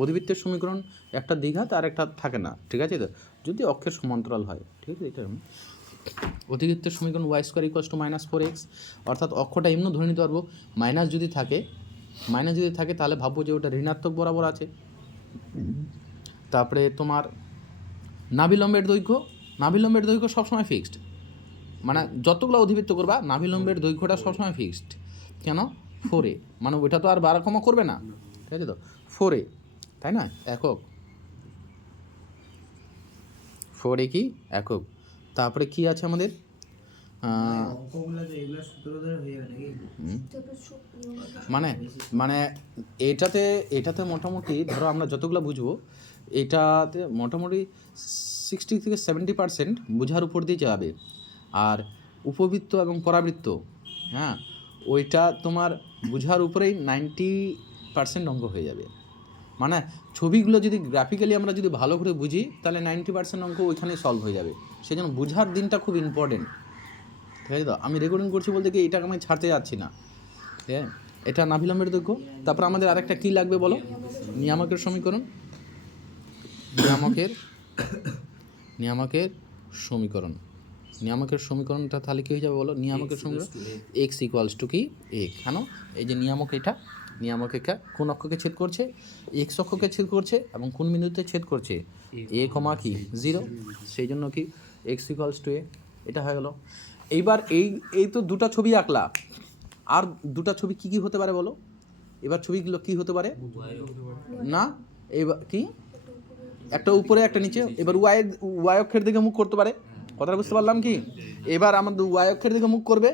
অধিবৃত্তের সমীকরণ একটা দ্বিঘাত আর একটা থাকে না, ঠিক আছে তো, যদি অক্ষের সমান্তরাল হয়, ঠিক আছে? এটা অধিবৃত্তের সমীকরণ Y square equals two -4x, অর্থাৎ অক্ষটা এমনি ধরে নিতে পারবো মাইনাস যদি থাকে তাহলে ভাববো যে ওটা ঋণাত্মক বরাবর আছে। তারপরে তোমার নাভিলম্বের দৈর্ঘ্য সবসময় ফিক্সড, মানে যতগুলো অধিবৃত্ত করবা নাভিলম্বের দৈর্ঘ্যটা সবসময় ফিক্সড। কেন? 4a, মানে ওইটা তো আর 12 করবে না, ঠিক আছে তো, 4a, তাই না? একক 4a কি একক। তারপরে কি আছে আমাদের? মানে এটাতে মোটামুটি ধরো আমরা যতগুলো বুঝবো, এটাতে মোটামুটি 60 থেকে 70% বোঝার উপর দিয়ে যাবে, আর উপবৃত্ত এবং পরাবৃত্ত, হ্যাঁ, ওইটা তোমার বোঝার উপরেই 90% অঙ্ক হয়ে যাবে। মানে ছবিগুলো যদি গ্রাফিক্যালি আমরা যদি ভালো করে বুঝি তাহলে 90% অঙ্ক ওইখানে সলভ হয়ে যাবে। সেই জন্য বোঝার দিনটা খুব ইম্পর্টেন্ট, ঠিক আছে তো? আমি রেকর্ডিং করছি বলতে কি এটাকে আমি ছাড়তে যাচ্ছি না, ঠিক আছে? এটা নাভিলম্বের দৈর্ঘ্য। তারপর আমাদের আরেকটা কী লাগবে বলো? নিয়ামকের সমীকরণ। নিয়ামকের সমীকরণটা তাহলে কী হয়ে যাবে বলো? নিয়ামকের সমীকরণ এক্স ইকুয়ালস টু কি এ। কেন? এই যে নিয়ামক, নিয়ামক এটা কোন অক্ষকে ছেদ করছে? এক্স অক্ষকে ছেদ করছে, এবং কোন বিন্দুতে ছেদ করছে? এ কমা কি 0, সেই জন্য কি এক্স ইকুয়ালস টু এ। এটা হয়ে গেল। এইবার এই তো দুটা ছবি আঁকলা, আর দুটা ছবি কি হতে পারে বলো? এবার ছবিগুলো কি হতে পারে না? এবার কি একটা উপরে একটা নিচে। এবার ওয়াই অক্ষের দিকে মুখ করতে পারে, কথাটা বুঝতে পারলাম কি? এবার আমাদের ওয়াই অক্ষের দিকে মুখ করবে,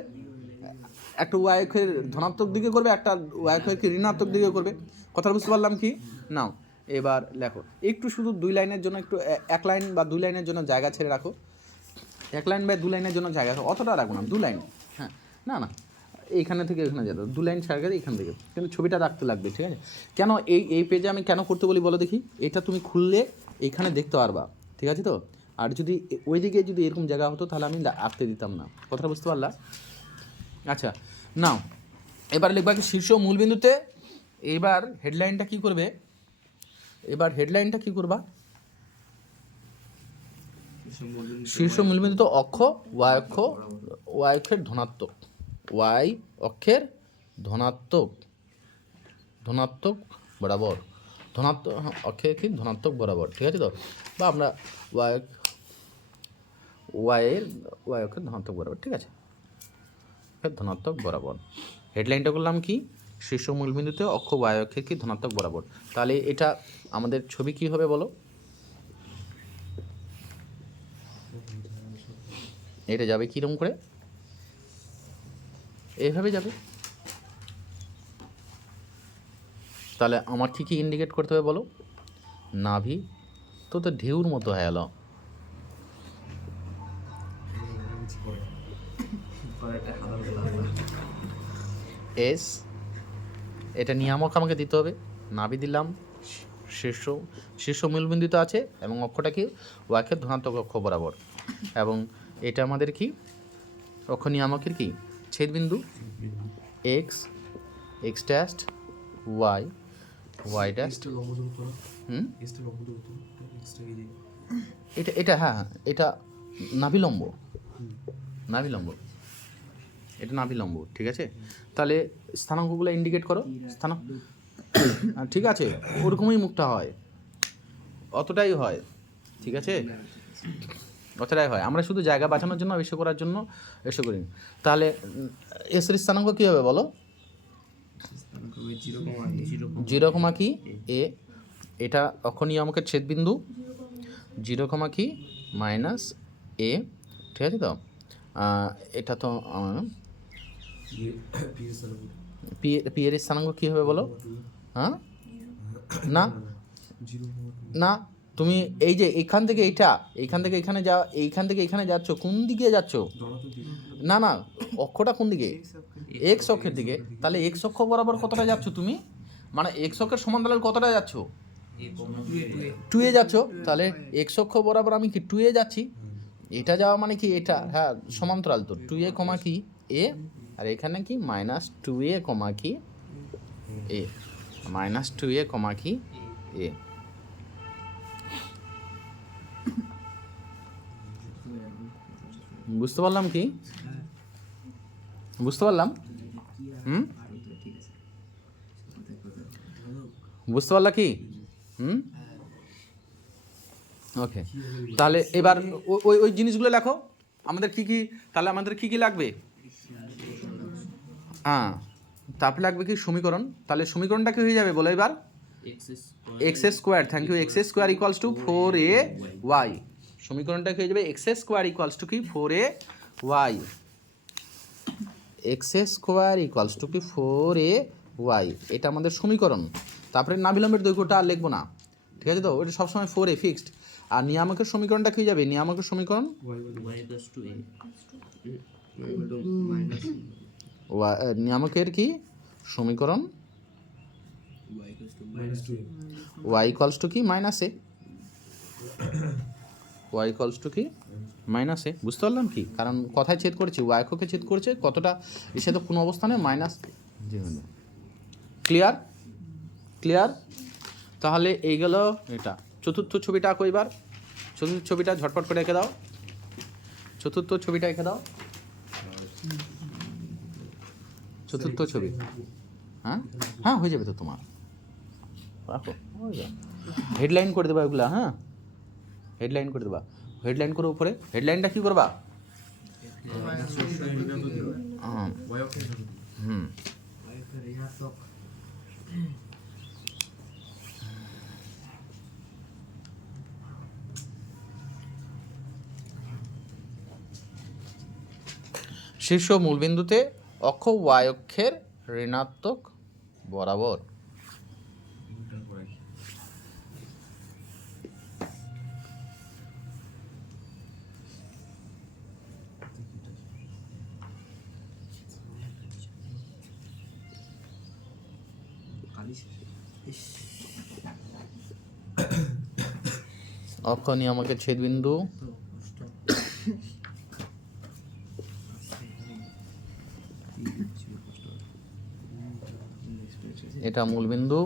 একটা ওয়াই অক্ষের ধনাত্মক দিকে করবে, একটা ওয়াই অক্ষের ঋণাত্মক দিকে করবে, কথাটা বুঝতে পারলাম কি? নাও এবার লেখো, একটু শুধু 2 লাইনের জন্য, একটু 1 লাইন বা 2 লাইনের জন্য জায়গা ছেড়ে রাখো, 1 লাইন বা 2 লাইনের জন্য জায়গা রাখো, অতটা রাখো না, 2 লাইন, হ্যাঁ, না এইখানে থেকে এখানে যেত 2 লাইন ছাড়া গেলে এখান থেকে, কিন্তু ছবিটা রাখতে লাগবে, ঠিক আছে? কেন এই পেজে আমি কেন করতে বলি বলো দেখি? এটা তুমি খুললে এইখানে দেখতে পারবা, ঠিক আছে তো? আর যদি ওইদিকে যদি এরকম জায়গা হতো তাহলে আমি আঁকতে দিতাম না, কথাটা বুঝতে পারলা? আচ্ছা, নাও এবার লিখবা কি শীর্ষ মূলবিন্দুতে। এবার হেডলাইনটা কি করবে? শীর্ষ মূলবিন্দুতে অক্ষ ওয়াই অক্ষের ধনাত্মক, ওয়াই অক্ষের ধনাত্মক বরাবর, ধনাত্মক অক্ষের কি ধনাত্মক বরাবর, ঠিক আছে তো? বা আমরা ওয়াই অক্ষের ধনাত্মক বরাবর, ঠিক আছে, ধনাত্মক বরাবর। হেডলাইনটা করলাম কি শীর্ষ মূলবিন্দুতে অক্ষ ওয়াই অক্ষের কি ধনাত্মক বরাবর। তাহলে এটা আমাদের ছবি কি হবে বলো? এটা যাবে কীরকম করে? এইভাবে যাবে। তাহলে আমার কি ইন্ডিকেট করতে হবে বলো? নাভি তো ঢেউর মতো হয়ে গেল। এস, এটা নিয়ামক আমাকে দিতে হবে, নাভি দিলাম, শীর্ষ মূলবিন্দুতে আছে, এবং অক্ষটা কি ওয়াক্ষের ধনাত্মক অক্ষ বরাবর, এবং এটা আমাদের কি অক্ষ নিয়ামকের কি ছেদবিন্দু এক্স ড্যাশ ওয়াই ড্যাশ। এটা হ্যাঁ, এটা নাভিলম্ব, এটা নাভিলম্ব, ঠিক আছে। তাহলে স্থানাঙ্কগুলো ইন্ডিকেট করো। ঠিক আছে, ওরকমই মুখটা হয়, অতটাই হয়, ঠিক আছে, অতটাই হয়। আমরা শুধু জায়গা বাঁচানোর জন্য এসে করার জন্য এসে করি। তাহলে এসের স্থানাঙ্ক কী হবে বলো? 0, কি এ, এটা অক্ষনিয়ামকের ছেদবিন্দু, 0, কি মাইনাস এ, ঠিক আছে। তো এটা তো পি এর স্থানাঙ্ক কী হবে বলো? হ্যাঁ, না না, তুমি এই যে এইখান থেকে এইখান থেকে এখানে এইখান থেকে এখানে যাচ্ছ, কোন দিকে যাচ্ছ? না না, অক্ষটা কোন দিকে? এক্স অক্ষের দিকে। তাহলে এক্স অক্ষ বরাবর কতটা যাচ্ছ তুমি? মানে এক্স অক্ষের সমান্তরাল কতটা যাচ্ছ? 2 যাচ্ছ। তাহলে এক্স অক্ষ বরাবর আমি কি 2 যাচ্ছি। এটা যাওয়া মানে কি এটা, হ্যাঁ সমান্তরাল তো, 2a, কি এ, আর এখানে কি -2a, কি এ, -2a, কি এ। বুঝতে পারলাম কি? বুঝতে পারলাম? বুঝতে পারলা কি? ওকে, তাহলে এবার ওই ওই জিনিসগুলো লেখো। আমাদের কি কি, তাহলে আমাদের কি কি লাগবে? হ্যাঁ, তারপরে লাগবে কি সমীকরণ। তাহলে সমীকরণটা কি হয়ে যাবে বলো এবার? X square, thank you, x square equals to 4ay। সমীকরণটা কি হয়ে যাবে? এক্স স্কোয়ার ইকুয়ালস টু কি 4ay, x square equals to কি 4ay, এটা আমাদের সমীকরণ। তারপরে নাভিলম্বের দৈর্ঘ্যটা আর লিখবো না, ঠিক আছে তো, ওটা সবসময় 4a ফিক্সড। আর নিয়ামকের সমীকরণটা কি হয়ে যাবে? নিয়ামকের সমীকরণ নিয়ামকের কি সমীকরণ? y ইকুয়ালস টু কি -a, y ইকুয়ালস টু কি -a। বুঝতে পারলাম কি? কারণ কথায় ছেদ করেছে, y অক্ষকে ছেদ করেছে, কতটা এসে তো কোনো অবস্থানে মাইনাস। ক্লিয়ার? ক্লিয়ার? তাহলে এই গেল এটা। চতুর্থ ছবিটা আঁকো এবার। চতুর্থ ছবিটা ঝটপট করে এঁকে দাও। চতুর্থ ছবিটা এঁকে দাও। চতুর্থ ছবি, হ্যাঁ হ্যাঁ হয়ে যাবে তো তোমার, রাখো, হেডলাইন করে দেবা এগুলা। হ্যাঁ, হেডলাইন করে দেবা। হেডলাইন করে উপরে হেডলাইনটা কী করবা? শীর্ষ মূলবিন্দুতে অক্ষ y অক্ষের ঋণাত্মক বরাবর। অক্ষ নিয়ামকের ছেদবিন্দু এটা মূলবিন্দু,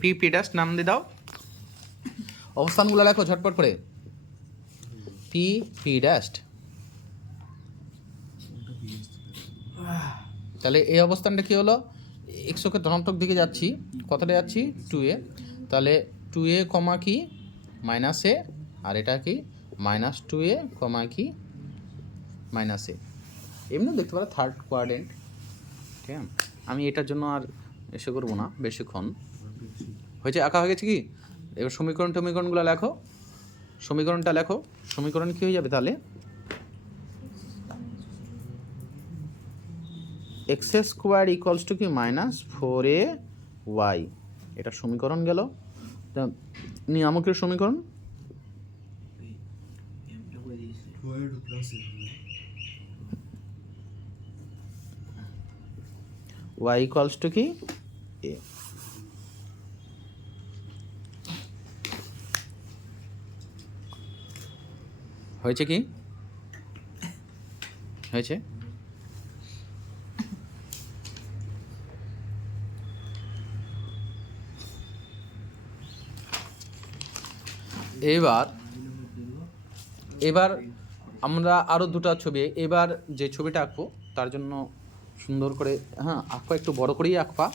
পি ড্যাশ নাম দিয়ে দাও। অবস্থানগুলো লেখো ঝটপট করে। P dash. তাহলে এই অবস্থানটা কি হলো? এক্স অক্ষের ধনাত্মক দিকে যাচ্ছি, কতটা যাচ্ছি? 2a। তাহলে 2a, কি -a, আর এটা কি -2a, কি -a। এমনি দেখতে পারো থার্ড কোয়াড্রেন্ট, ঠিক আছে। আমি এটার জন্য আর এসে করবো না বেশিক্ষণ, হয়েছে, আঁকা হয়ে গেছে কি? এবার সমীকরণগুলো লেখো। সমীকরণটা লেখো। সমীকরণ কী হয়ে যাবে তাহলে? এক্স স্কোয়ার ইকুয়ালস টু কি -4ay, এটা সমীকরণ গেল। নিয়ামকের সমীকরণ y ইকুয়ালস টু কি a। হয়েছে কি হয়েছে? এবার এবার আমরা আরও দুটো ছবি, এবার যে ছবিটা আঁকবো তার জন্য সুন্দর করে, হ্যাঁ আঁকবা, একটু বড় করেই আঁকবা,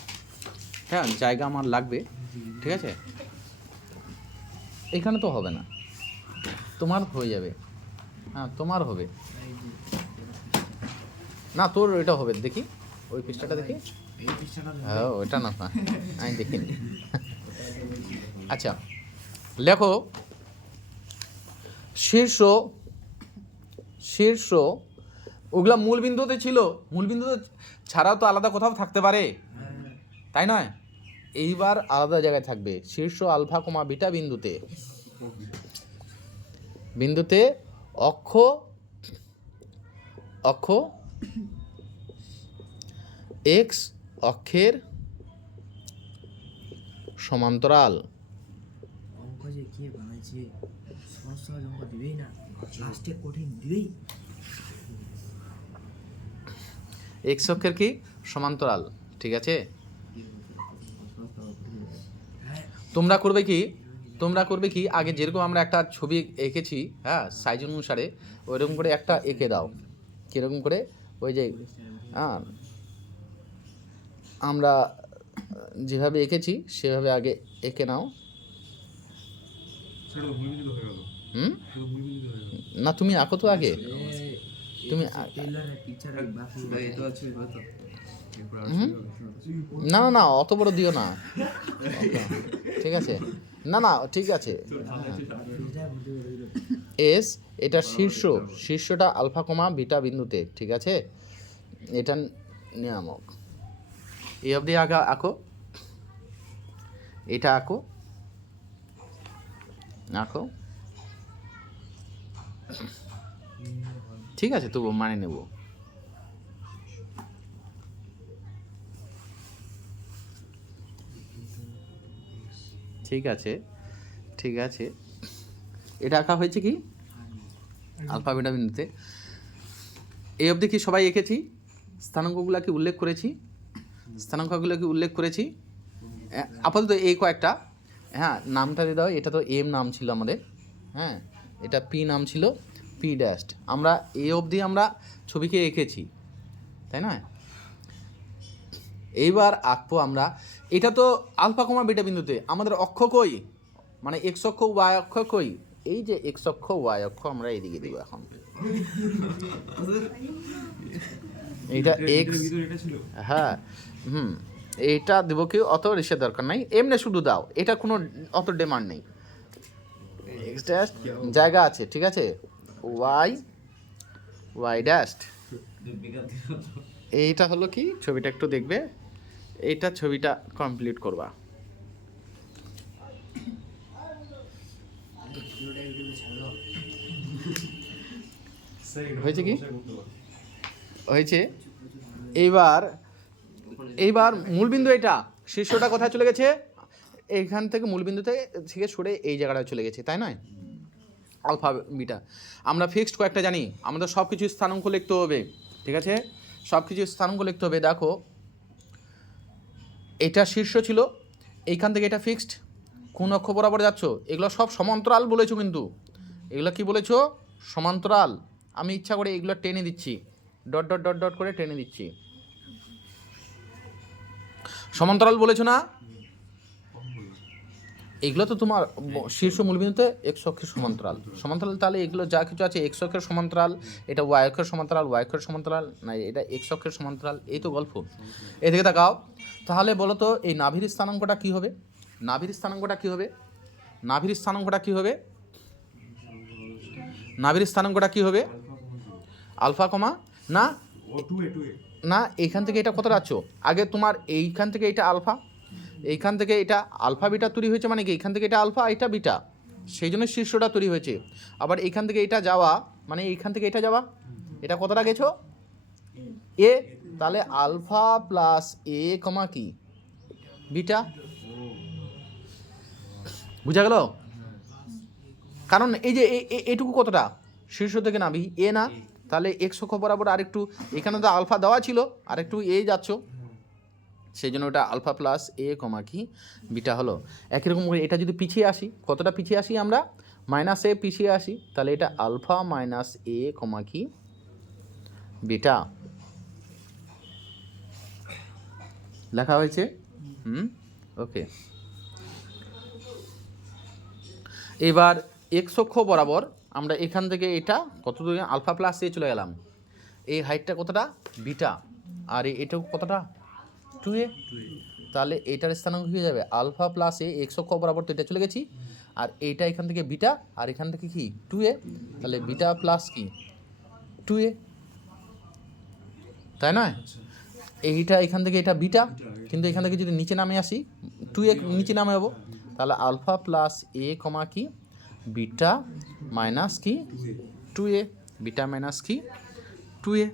হ্যাঁ জায়গা আমার লাগবে, ঠিক আছে? এখানে তো হবে না, তোমার হয়ে যাবে, হ্যাঁ তোমার হবে না, তোর এটা হবে, দেখি ওই পৃষ্ঠাটা দেখি, হ্যাঁ ওইটা না, আমি দেখিনি। আচ্ছা লেখো শীর্ষ শীর্ষ ওগুলা মূল বিন্দুতে ছিল, মূল বিন্দুতে ছাড়াও তো আলাদা কোথাও থাকতে পারে, তাই নয়? এইবার আলাদা জায়গায় থাকবে, শীর্ষ আলফা কমা বিটা বিন্দুতে, বিন্দুতে অক্ষ অক্ষ এক্স অক্ষের সমান্তরাল, অঙ্ক যে কে বানাইছে সহজ সহজ অঙ্ক দিবেই না, লাস্টে কঠিন দিবেই। এক্স অক্ষের কি সমান্তরাল, ঠিক আছে? তোমরা করবে কি আগে যেরকম আমরা একটা ছবি এঁকেছি, হ্যাঁ সাইজ অনুসারে ওইরকম করে একটা এঁকে দাও, কীরকম করে, ওই যে হ্যাঁ আমরা যেভাবে এঁকেছি সেভাবে আগে এঁকে নাও। না তুমি আঁকো তো আগে, তুমি না না না অত বড় দিও না, ঠিক আছে? না না ঠিক আছে, এস এটা শীর্ষটা আলফা কমা বিটা বিন্দুতে, ঠিক আছে? এটা নিয়ামক, এই অবধি আঁকো, এটা আঁকো ঠিক আছে, তবু মানে নেব। ঠিক আছে এটা আঁকা হয়েছে কি আলফা বিটা বিন্দুতে, এই অবধি কি সবাই এঁকেছি? স্থানাঙ্কগুলোকে উল্লেখ করেছি, আপাতত এই কয়েকটা, হ্যাঁ নামটা দিয়ে দাও, এটা তো এম নাম ছিল আমাদের, হ্যাঁ এটা পি নাম ছিল, পি ড্যাশ, আমরা এই অবধি আমরা ছবিকে এঁকেছি, তাই না? এইবার আঁকবো আমরা, এটা তো আলফা কমা বিটা বিন্দুতে, আমাদের অক্ষ কই, মানে এক্স অক্ষ ওয়াই অক্ষ কই, এই যে এক্স অক্ষ ওয়াই অক্ষ আমরা এইদিকে দিব এখন, এইটা এক্স, হ্যাঁ এইটা দেবো, কি অত রেসের দরকার নাই, এমনি শুধু দাও, এটা কোনো অত ডিমান্ড নেই, এক্স ড্যাশ জায়গা আছে, ঠিক আছে? ওয়াই ড্যাশ, এইটা হলো কি, ছবিটা একটু দেখবে, এইটা ছবিটা কমপ্লিট করবা, হয়েছে কি হয়েছে? এইবার মূলবিন্দু, এটা শীর্ষটা কোথায় চলে গেছে, এইখান থেকে মূলবিন্দু থেকে সরে এই জায়গাটায় চলে গেছে, তাই নয়? আলফা বিটা আমরা ফিক্সড কয়েকটা জানি, আমাদের সব কিছু স্থানাঙ্ক লিখতে হবে, ঠিক আছে? সব কিছু স্থানাঙ্ক লিখতে হবে। দেখো এটা শীর্ষ ছিল, এইখান থেকে এটা ফিক্সড, কোন অক্ষ বরাবর যাচ্ছ, এগুলো সব সমান্তরাল বলেছো, কিন্তু এগুলো কি বলেছো, সমান্তরাল। আমি ইচ্ছা করে এগুলো টেনে দিচ্ছি, ডট ডট ডট ডট করে টেনে দিচ্ছি, সমান্তরাল বলেছো না? এগুলো তো তোমার শীর্ষ মূলবিন্দুতে এক্স অক্ষের সমান্তরাল, তাহলে এগুলো যা কিছু আছে এক্স অক্ষের সমান্তরাল, এটা ওয়াই অক্ষের সমান্তরাল, না এটা এক্স অক্ষের সমান্তরাল, এই তো গল্প। এদিকে তাকাও, তাহলে বলো তো এই নাভির স্থানাঙ্কটা কি হবে? নাভির স্থানাঙ্কটা কি হবে? আলফা কমা না এইখান থেকে এটা কত যাচ্ছ, আগে তোমার এইখান থেকে এটা আলফা, এইখান থেকে এটা আলফা বিটা তৈরি হয়েছে, মানে কি এইখান থেকে এটা আলফা এটা বিটা, সেই জন্য শীর্ষটা তৈরি হয়েছে। আবার এইখান থেকে এটা যাওয়া, মানে এইখান থেকে এটা যাওয়া, এটা কতটা গেছো এ, তাহলে আলফা প্লাস এ কমা কি বিটা, বুঝা গেল? কারণ এই যে এইটুকু কতটা শীর্ষ থেকে নাভি এ না, তাহলে এক্স অক্ষ বরাবর আরেকটু, এখানে তো আলফা দেওয়া ছিল আরেকটু এ যাচ্ছ, সেই জন্য ওটা আলফা প্লাস এ কমা কি বিটা হলো। একই রকম করে এটা যদি পিছিয়ে আসি, কতটা পিছিয়ে আসি আমরা, মাইনাস এ পিছিয়ে আসি, তাহলে এটা আলফা মাইনাস এ কমা কি বিটা লেখা হয়েছে। ওকে, এবার এক্স অক্ষ বরাবর আমরা এখান থেকে এটা কত দূরে, আলফা প্লাস এ চলে গেলাম, এই হাইটটা কতটা বিটা, আর এটাও কতটা 2a, তাহলে এটার স্থানাঙ্ক হয়ে যাবে আলফা প্লাস এ, এক্স অক্ষ বরাবর তো এটা চলে গেছি, আর এইটা এখান থেকে বিটা, আর এখান থেকে কি 2a, তাহলে বিটা প্লাস কি 2a, তাই নয়? এইটা এখান থেকে এটা বিটা, কিন্তু এখান থেকে যদি নিচে নামে আসি 2a নিচে নামে যাবো, তাহলে আলফা প্লাস এ কমা কি বিটা মাইনাস কি 2a, বিটা মাইনাস কি 2a।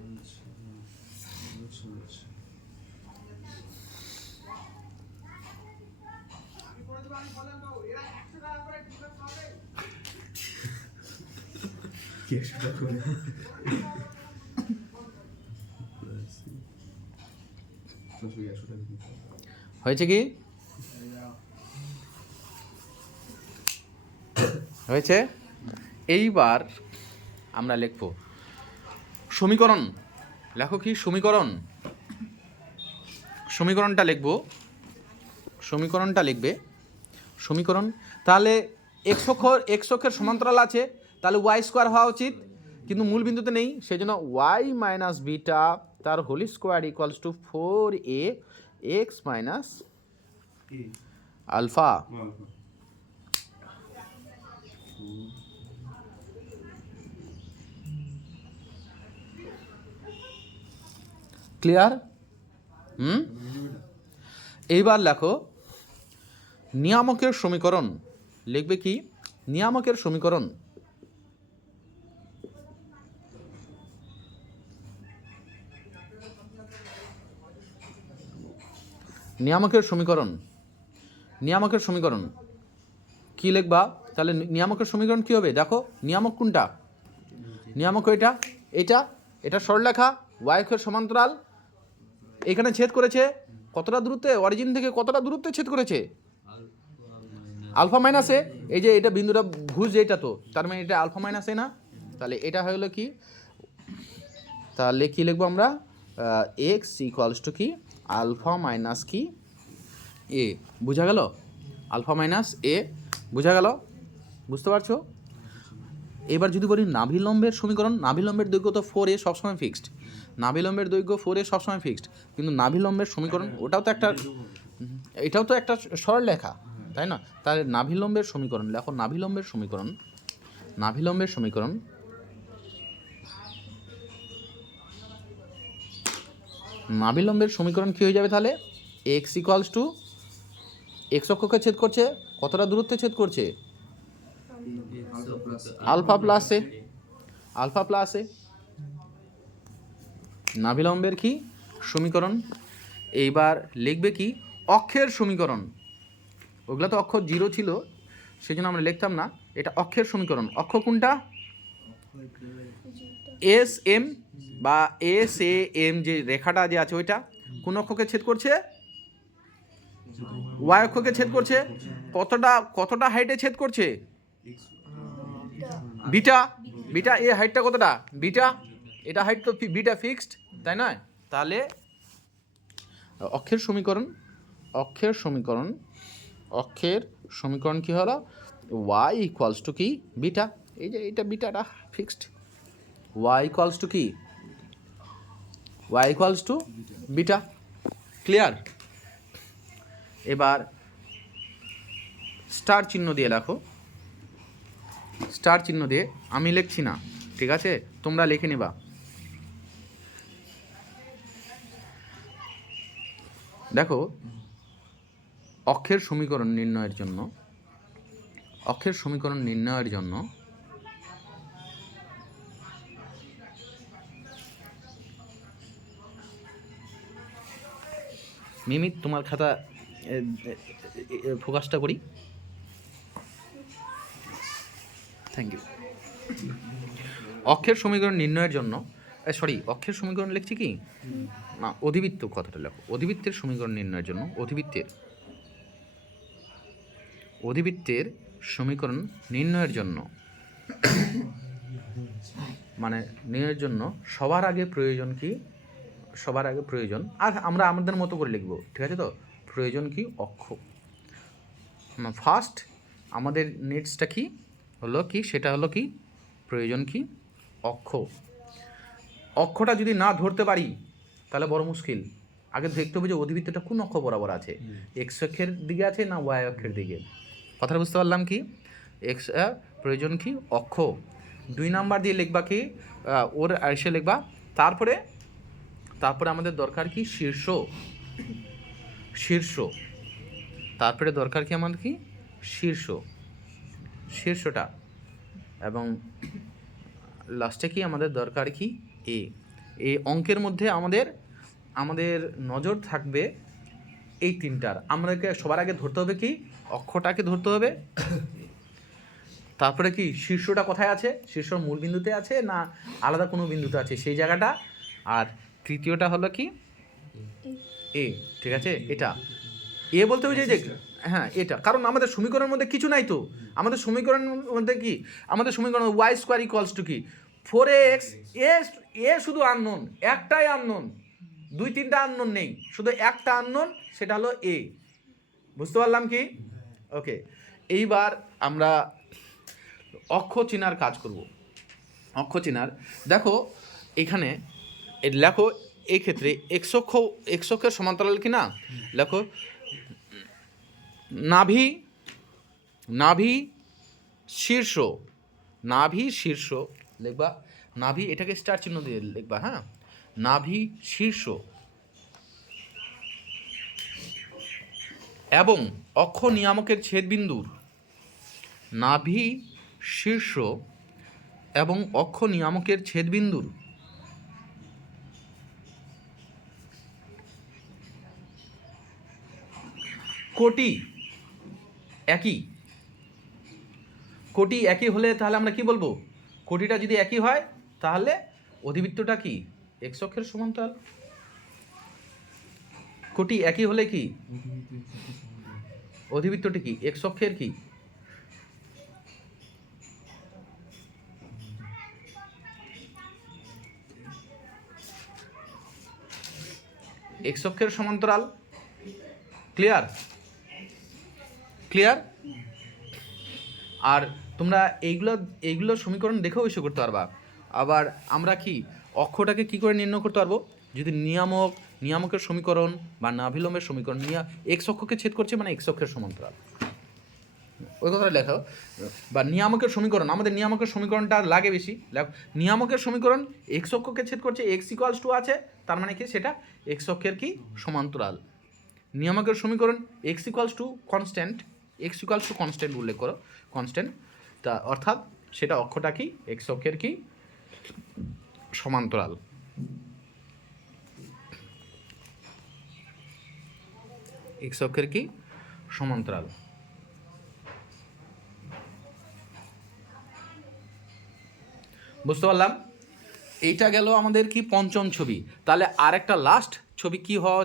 হয়েছে কি হয়েছে? এইবার আমরা লিখব সমীকরণ। লেখো কি সমীকরণ, সমীকরণটা লিখবে সমীকরণ। তাহলে এক্স অক্ষের সমান্তরাল আছে, তাহলে ওয়াই স্কোয়ার হওয়া উচিত, কিন্তু মূল বিন্দুতে নেই, সেই জন্য ওয়াই মাইনাস বিটা তার whole square equals to 4a x minus alpha. Clear? এইবার লেখো নিয়ামকের সমীকরণ। লিখবে কি নিয়ামকের সমীকরণ, নিয়ামকের সমীকরণ কি লিখবা? তাহলে নিয়ামকের সমীকরণ কি হবে? দেখো নিয়ামক কোনটা, নিয়ামক এটা সরলরেখা ওয়াই অক্ষের সমান্তরাল, এখানে ছেদ করেছে কতটা দূরত্বে, অরিজিন থেকে কতটা দূরত্বে ছেদ করেছে, আলফা মাইনাসে। এই যে এটা বিন্দুটা ভুজ যেটা, তো তার মানে এটা আলফা মাইনাসে না, তাহলে এটা হলো কি, তাহলে কি লিখবো আমরা, এক্স ইকুয়ালস টু কি আলফা মাইনাস কি এ। বুঝা গেল? আলফা মাইনাস এ বুঝা গেল? বুঝতে পারছো? এবার যদি বলি নাভিলম্বের সমীকরণ, নাভিলম্বের দৈর্ঘ্য তো 4a সবসময় ফিক্সড, নাভিলম্বের দৈর্ঘ্য 4a সবসময় ফিক্সড, কিন্তু নাভিলম্বের সমীকরণ এটাও তো একটা সরল লেখা, তাই না? তাহলে নাভিলম্বের সমীকরণ লেখো, নাভিলম্বের সমীকরণ কি হয়ে যাবে তাহলে, এক্স ইকুয়ালস টু, এক্স অক্ষকে ছেদ করছে কতটা দূরত্বে ছেদ করছে, আলফা প্লাস এ, নাভিলম্বের কি সমীকরণ। এইবার লিখবে কি অক্ষের সমীকরণ, ওগুলা তো অক্ষ 0 ছিল সেই জন্য আমরা লিখতাম না, এটা অক্ষের সমীকরণ। অক্ষ কোনটা, এস এম বা এস এ এম, যে রেখাটা যে আছে ওইটা কোন অক্ষকে ছেদ করছে, ওয়াই অক্ষকে ছেদ করছে, কতটা হাইটে ছেদ করছে, বিটা এ হাইটটা কতটা বিটা, এটা হাইট তো বিটা ফিক্সড, তাই নয়? তাহলে অক্ষের সমীকরণ কি হলো, ওয়াই ইকুয়ালস টু কি বিটা, এই যে এটা বিটাটা fixed, y equals to beta. Clear? এবার স্টার চিহ্ন দিয়ে রাখো, স্টার চিহ্ন দিয়ে, আমি লিখছি না, ঠিক আছে, তোমরা লিখে নেবা। দেখো অক্ষের সমীকরণ নির্ণয়ের জন্য মিমিত তোমার খাতা ফোকাসটা করি, থ্যাংক ইউ। অক্ষের সমীকরণ নির্ণয়ের জন্য অক্ষের সমীকরণ লিখছি কি না, অধিবৃত্ত কথাটা লেখো। অধিবৃত্তের সমীকরণ নির্ণয়ের জন্য অধিবৃত্তের সমীকরণ নির্ণয়ের জন্য মানে নির্ণয়ের জন্য সবার আগে প্রয়োজন আর আমরা আমাদের মতো করে লিখবো, ঠিক আছে? তো প্রয়োজন কি? অক্ষ। ফার্স্ট আমাদের নেটসটা কি হলো কি, সেটা হলো কি প্রয়োজন কি? অক্ষ। অক্ষটা যদি না ধরতে পারি তাহলে বড় মুশকিল। আগে দেখতে হবে যে অধিবৃত্তটা কোন অক্ষ বরাবর আছে, এক্স অক্ষের দিকে আছে না ওয়াই অক্ষের দিকে। কথাটা বুঝতে পারলাম কি? এক্স প্রয়োজন কি? অক্ষ। 2 নাম্বার দিয়ে লিখবা কি ওর এসে লিখবা। তারপরে আমাদের দরকার কি? শীর্ষ। তারপরে দরকার কি আমাদের? কি শীর্ষটা। এবং লাস্টে কি আমাদের দরকার? কি এই অঙ্কের মধ্যে আমাদের নজর থাকবে এই 3টার। আমাদেরকে সবার আগে ধরতে হবে কি? অক্ষটাকে ধরতে হবে। তারপরে কি শীর্ষটা কোথায় আছে, শীর্ষ মূল বিন্দুতে আছে না আলাদা কোনো বিন্দুতে আছে সেই জায়গাটা। আর তৃতীয়টা হলো কি? ঠিক আছে? এটা বলতে হবে যে হ্যাঁ এটা, কারণ আমাদের সমীকরণের মধ্যে কিছু নাই তো। আমাদের সমীকরণের মধ্যে কি? আমাদের সমীকরণ ওয়াই স্কোয়ার ইকুয়ালস টু কি 4x। শুধু আননোন, একটাই আননোন, 2-3টা আননোন নেই, শুধু একটা আননোন, সেটা হলো এ। বুঝতে পারলাম কি? ওকে, এইবার আমরা অক্ষ চেনার কাজ করব। অক্ষ চেনার দেখো এখানে লেখো, এই ক্ষেত্রে এক্স অক্ষের সমান্তরাল কি না, লেখো নাভি শীর্ষ লিখবা। নাভি এটাকে স্টার চিহ্ন দিয়ে লিখবা। হ্যাঁ, নাভি শীর্ষ এবং অক্ষ নিয়ামকের ছেদবিন্দুর নাভি শীর্ষ এবং অক্ষ নিয়ামকের ছেদবিন্দুর কোটি একই হলে তাহলে আমরা কি বলবো? কোটিটা যদি একই হয় তাহলে অধিবৃত্তটা কি? এক্স অক্ষের সমান্তরাল। কোটি একই হলে কি অধিবৃত্তটি কি? এক্স অক্ষের কি? এক্স অক্ষের সমান্তরাল। ক্লিয়ার? আর তোমরা এইগুলো সমীকরণ দেখেও ইস্যু করতে পারবা। আবার আমরা কি অক্ষটাকে কি করে নির্ণয় করতে পারবো? যদি নিয়ামকের সমীকরণ বা নাভিলম্বের সমীকরণ এক্স অক্ষকে ছেদ করছে মানে এক্স অক্ষের সমান্তরাল, ওই কথাটা লেখো। বা নিয়ামকের সমীকরণ, আমাদের নিয়ামকের সমীকরণটা লাগে বেশি। নিয়ামকের সমীকরণ এক্স অক্ষকে ছেদ করছে, এক্স ইকুয়ালস টু আছে, তার মানে কি সেটা এক্স অক্ষের কি? সমান্তরাল। নিয়ামকের সমীকরণ এক্স ইকুয়ালস টু কনস্ট্যান্ট উল্লেখ করো, কনস্ট্যান্ট, তা অর্থাৎ সেটা অক্ষটা কি? এক্স অক্ষের কি? সমান্তরাল। এক্স অক্ষের কি? সমান্তরাল। বুঝতে পারলাম? এইটা গেল আমাদের কি পঞ্চম ছবি। তাহলে আরেকটা লাস্ট ছবি কি হওয়া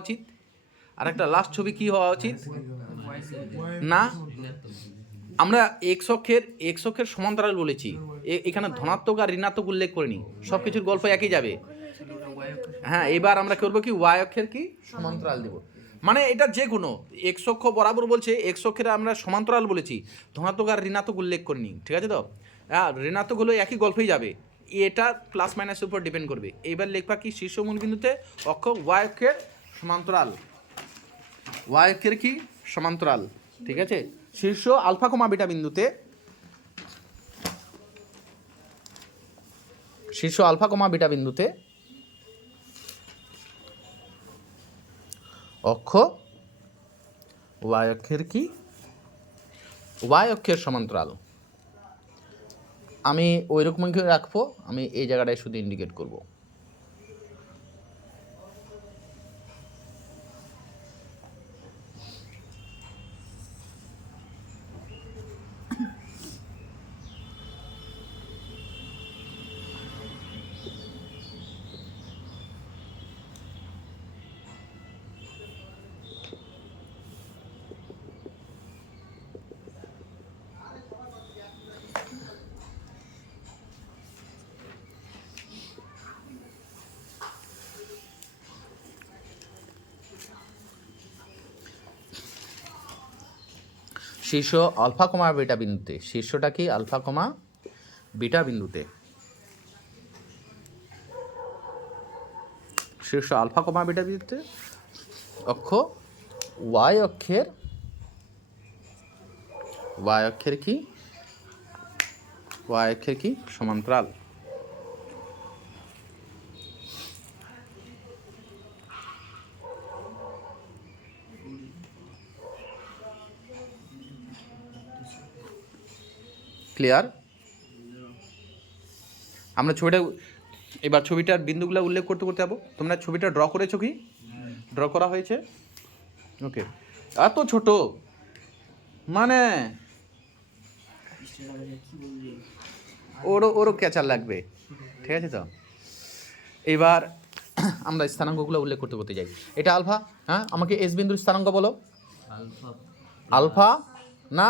উচিত? না, আমরা এক্স অক্ষের সমান্তরাল বলেছি, এখানে ধনাত্মক আর ঋণাত্মক উল্লেখ করিনি, সব কিছুর গল্প একই যাবে। হ্যাঁ, এবার আমরা করবো কি ওয়াই অক্ষের কি? সমান্তরাল দেব। মানে এটা যে কোনো এক্স অক্ষ বরাবর বলছে, এক্স অক্ষের আমরা সমান্তরাল বলেছি, ধনাত্মক আর ঋণাত্মক উল্লেখ করিনি, ঠিক আছে? তো হ্যাঁ, ঋণাত্মক হলেও একই গল্পই যাবে, এটা প্লাস মাইনাসের উপর ডিপেন্ড করবে। এইবার লিখবা কি? শীর্ষ মূল বিন্দুতে অক্ষ ওয়াই অক্ষের সমান্তরাল। ওয়াই অক্ষের কি? সমান্তরাল, ঠিক আছে? শীর্ষ আলফা কমা বিটা বিন্দুতে, অক্ষ ওয়াই অক্ষের কি? ওয়াই অক্ষের সমান্তরাল। আমি ওই রকমই করে রাখবো, আমি এই জায়গাটায় শুধু ইন্ডিকেট করব। শীর্ষ আলফা কমা বিটা বিন্দুতে, শীর্ষটা কি আলফা কমা বিটা বিন্দুতে, শীর্ষ আলফা কমা বিটা বিন্দুতে অক্ষ ওয়াই অক্ষের কি সমান্তরাল। ক্লিয়ার? আমরা ছবিটা এবার ছবিটার বিন্দুগুলো উল্লেখ করতে করতে যাবো। তোমরা ছবিটা ড্র করেছো কি? ড্র করা হয়েছে? ওকে। এত ছোট মানে ওরও ক্যাচার লাগবে, ঠিক আছে তো? এবার আমরা স্থানাঙ্কগুলো উল্লেখ করতে করতে যাই। এটা আলফা, হ্যাঁ, আমাকে এস বিন্দুর স্থানাঙ্ক বলো। আলফা না,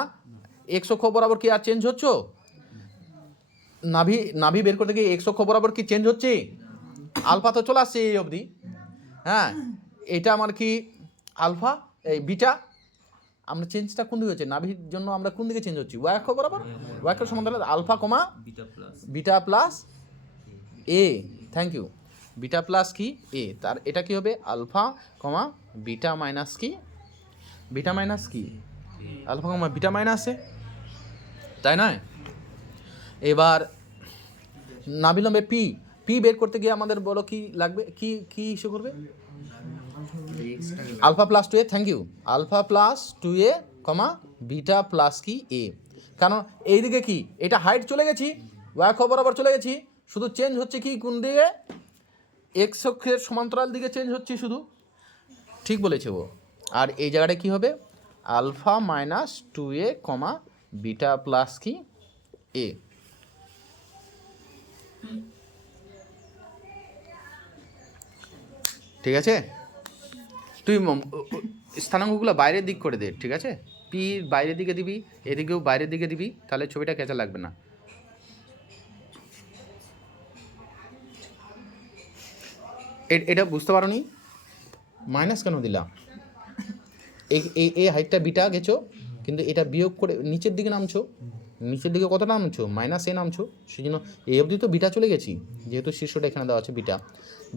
এক্স অক্ষ বরাবর কি আর চেঞ্জ হচ্ছে? নাভি বের করতে গিয়ে এক্স অক্ষ বরাবর কি চেঞ্জ হচ্ছে? আলফা তো চলে আসছে এই অবধি, হ্যাঁ। এটা আমার কি আলফা, এই বিটা, আমরা চেঞ্জটা কোন দিকে হচ্ছে? নাভির জন্য আমরা কোন দিকে চেঞ্জ হচ্ছি? ওয়াই অক্ষ বরাবর। ওয়াই অক্ষ সমান্তরাল alpha comma beta plus a, thank you, beta plus কি এ। তার এটা কি হবে? আলফা কমা বিটা মাইনাস কি, alpha comma beta minus a, তাই নয়? এবার নাভিলম্বে পি বের করতে গিয়ে আমাদের বলো কি লাগবে, কি ইস্যু করবে? Alpha plus 2a, thank you, alpha plus 2a comma beta plus কি এ। কারণ এইদিকে কি এটা হাইট চলে গেছি, ওয়াই অক্ষ বরাবর চলে গেছি, শুধু চেঞ্জ হচ্ছে কি কোন দিকে? এক্স অক্ষের সমান্তরাল দিকে চেঞ্জ হচ্ছে শুধু, ঠিক বলেছে ও। আর এই জায়গাটা কি হবে? Alpha minus 2a comma beta plus কি এ। ঠিক আছে? তুই স্থানাঙ্কগুলো বাইরের দিক করে দে, ঠিক আছে? পি বাইরের দিকে দিবি, এদিকেও বাইরের দিকে দিবি, তাহলে ছবিটা কেঁচা লাগবে না। এটা বুঝতে পারো নি? মাইনাস কেন দিলাম? এই হাইটটা বিটা গেছো, কিন্তু এটা বিয়োগ করে নিচের দিকে নামছো, নিচের দিকে কতটা নামছো? মাইনাস এ নামছো, সেই জন্য এই অবধি তো বিটা চলে গেছি, যেহেতু শীর্ষটা এখানে দেওয়া আছে,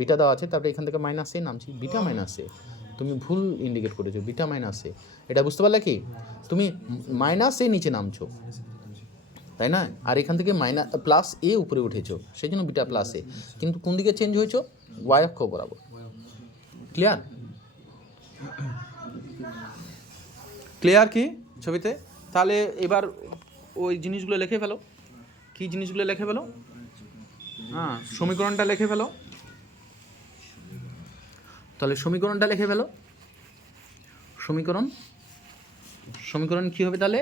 বিটা দেওয়া আছে, তারপরে এখান থেকে মাইনাস এ নামছি, বিটা মাইনাস এ। তুমি ভুল ইন্ডিকেট করেছো, বিটা মাইনাস এ। এটা বুঝতে পারলে কি? তুমি মাইনাস এ নিচে নামছো, তাই না? আর এখান থেকে প্লাস এ উপরে উঠেছো, সেই জন্য বিটা প্লাস এ। কিন্তু কোন দিকে চেঞ্জ হয়েছো? ওয়াই অক্ষ বরাবর। ক্লিয়ার কি ছবিতে? তাহলে এবার ওই জিনিসগুলো লিখে ফেলো। কি জিনিসগুলো লিখে ফেলো? হ্যাঁ, সমীকরণটা লিখে ফেলো। তাহলে সমীকরণটা লিখে ফেলো। সমীকরণ কি হবে তাহলে?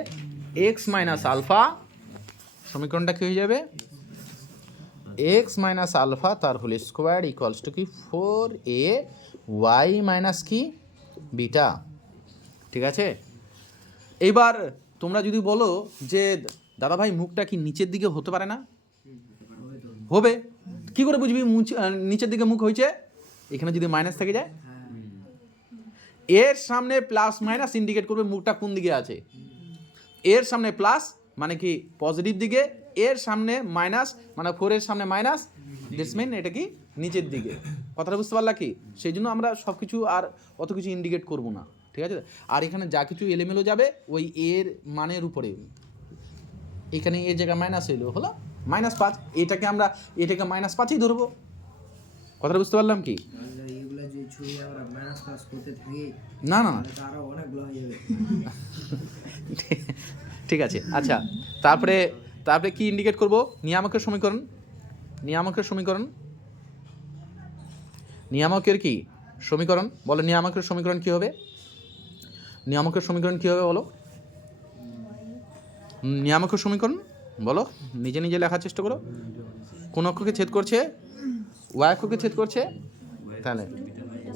এক্স মাইনাস আলফা, সমীকরণটা কি হয়ে যাবে? এক্স মাইনাস আলফা তার হোল স্কোয়ার ইকুয়ালস টু কি 4a ওয়াই মাইনাস কি বিটা, ঠিক আছে? এইবার তোমরা যদি বলো যে দাদা ভাই মুখটা কি নিচের দিকে হতে পারে না? হবে। কি করে বুঝবি নিচের দিকে মুখ হয়েছে? এখানে যদি মাইনাস থেকে যায়, এর সামনে প্লাস মাইনাস ইন্ডিকেট করবে মুখটা কোন দিকে আছে। এর সামনে প্লাস মানে কি পজিটিভ দিকে, এর সামনে মাইনাস মানে 4 এর সামনে মাইনাস, দিস মিন এটা কি নিচের দিকে। কথাটা বুঝতে পারলা কি? সেই জন্য আমরা সব কিছু আর অত কিছু ইন্ডিকেট করব না, ঠিক আছে? আর এখানে যা কিছু এলোমেলো যাবে ওই এর মানের উপরে। এখানে এর জায়গায় মাইনাস হলো -5, এটাকে -5ই ধরবো। কথাটা বুঝতে পারলাম কি? না ঠিক আছে। আচ্ছা, তারপরে কি ইন্ডিকেট করব? নিয়ামকের সমীকরণ। নিয়ামকের কি সমীকরণ বলো? নিয়ামকের সমীকরণ কি হবে? বলো? নিয়ামকের সমীকরণ বলো, নিজে নিজে লেখার চেষ্টা করো। কোন অক্ষকে ছেদ করছে? ওয়াই অক্ষকে ছেদ করছে, তাহলে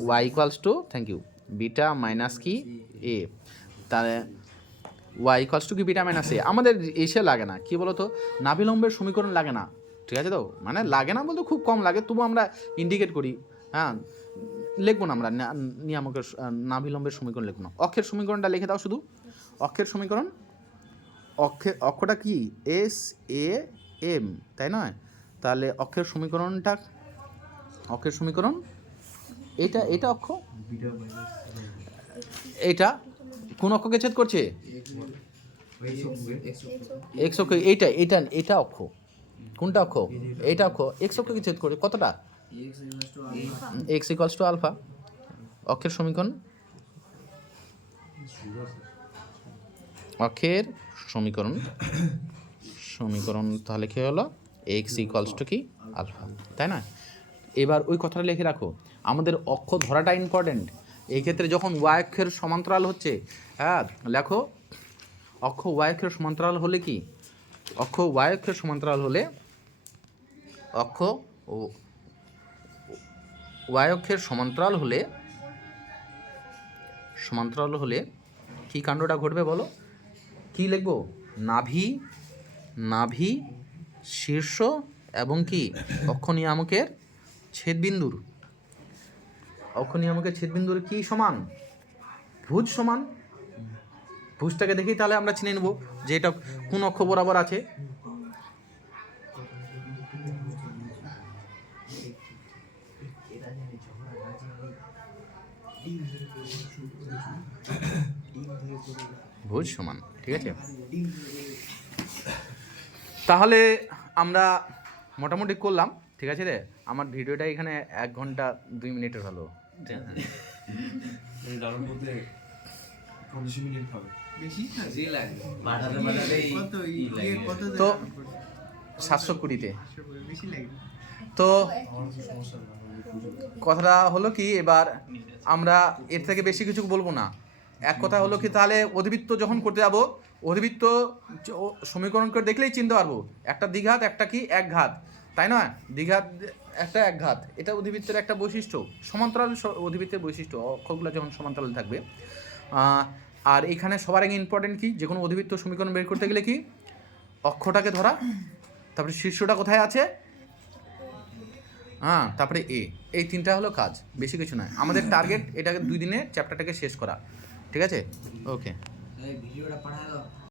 y equals to, thank you, beta minus কি এ। তাহলে ওয়াই ইকুয়ালস টু কি বিটা মাইনাস এ। আমাদের এসে লাগে না, কি বলো তো, নাভিলম্বের সমীকরণ লাগে না, ঠিক আছে তো? মানে লাগে না বলতে খুব কম লাগে, তবু আমরা ইন্ডিকেট করি। হ্যাঁ, লিখবো না আমরা নিয়ামকের নাভিলম্বের সমীকরণ লিখবো না। অক্ষের সমীকরণটা লিখে দাও শুধু। অক্ষের সমীকরণ অক্ষটা কি এস এ এম, তাই নয়? তাহলে অক্ষের সমীকরণ এটা অক্ষ, এটা কোন অক্ষকে ছেদ করছে? এক্স অক্ষ। এটা অক্ষ, কোনটা অক্ষ? এটা অক্ষ এক্স অক্ষকে ছেদ করে কতটা? X equals to alpha. অক্ষের সমীকরণ তাহলে কি হলো? এক্স ইকুয়ালস টু কি? আলফা, তাই না? এবার ওই কথাটা লিখে রাখো, আমাদের অক্ষ ধরাটা ইম্পর্টেন্ট। এই ক্ষেত্রে যখন ওয়াই অক্ষের সমান্তরাল হচ্ছে, হ্যাঁ লেখো, অক্ষ ওয়াই অক্ষের সমান্তরাল হলে কি? অক্ষ ওয়াই অক্ষের সমান্তরাল হলে অক্ষ ও ওয়াই অক্ষের সমান্তরাল হলে কি কাণ্ডটা ঘটবে বলো? কি লিখবো? নাভি শীর্ষ এবং কি অক্ষ নিয়ামকের ছেদবিন্দুর কি সমান? ভুজ সমান। ভুজটাকে দেখি তাহলে আমরা চিনে নেব যে এটা কোন অক্ষ বরাবর আছে। ভুজ সমান, ঠিক আছে। তাহলে আমরা মোটামুটি করলাম, ঠিক আছে রে। আমার ভিডিওটা এখানে 1 ঘন্টা 2 মিনিটের হলো। তো 720-তে তো কথাটা হলো কি, এবার আমরা এর থেকে বেশি কিছু বলবো না। এক কথা হলো কি, তাহলে অধিবৃত্ত যখন করতে যাবো, অধিবৃত্ত সমীকরণ করে দেখলেই চিনতে পারবো একটা দ্বিঘাত একটা কি একঘাত, তাই নয়? দ্বিঘাত একটা একঘাত, এটা অধিবৃত্তের একটা বৈশিষ্ট্য, সমান্তরাল অধিবৃত্তের বৈশিষ্ট্য, অক্ষগুলো যখন সমান্তরাল থাকবে। আর এখানে সবার আগে ইম্পর্টেন্ট কি, যে কোনো অধিবৃত্ত সমীকরণ বের করতে গেলে কি, অক্ষটাকে ধরা, তারপরে শীর্ষটা কোথায় আছে, হ্যাঁ, তারপরে এই 3টা হলো কাজ, বেশি কিছু নয়। আমাদের টার্গেট এটাকে 2 দিনে চ্যাপ্টারটাকে শেষ করা, ঠিক আছে? ওকে। ভিডিওটা পড়া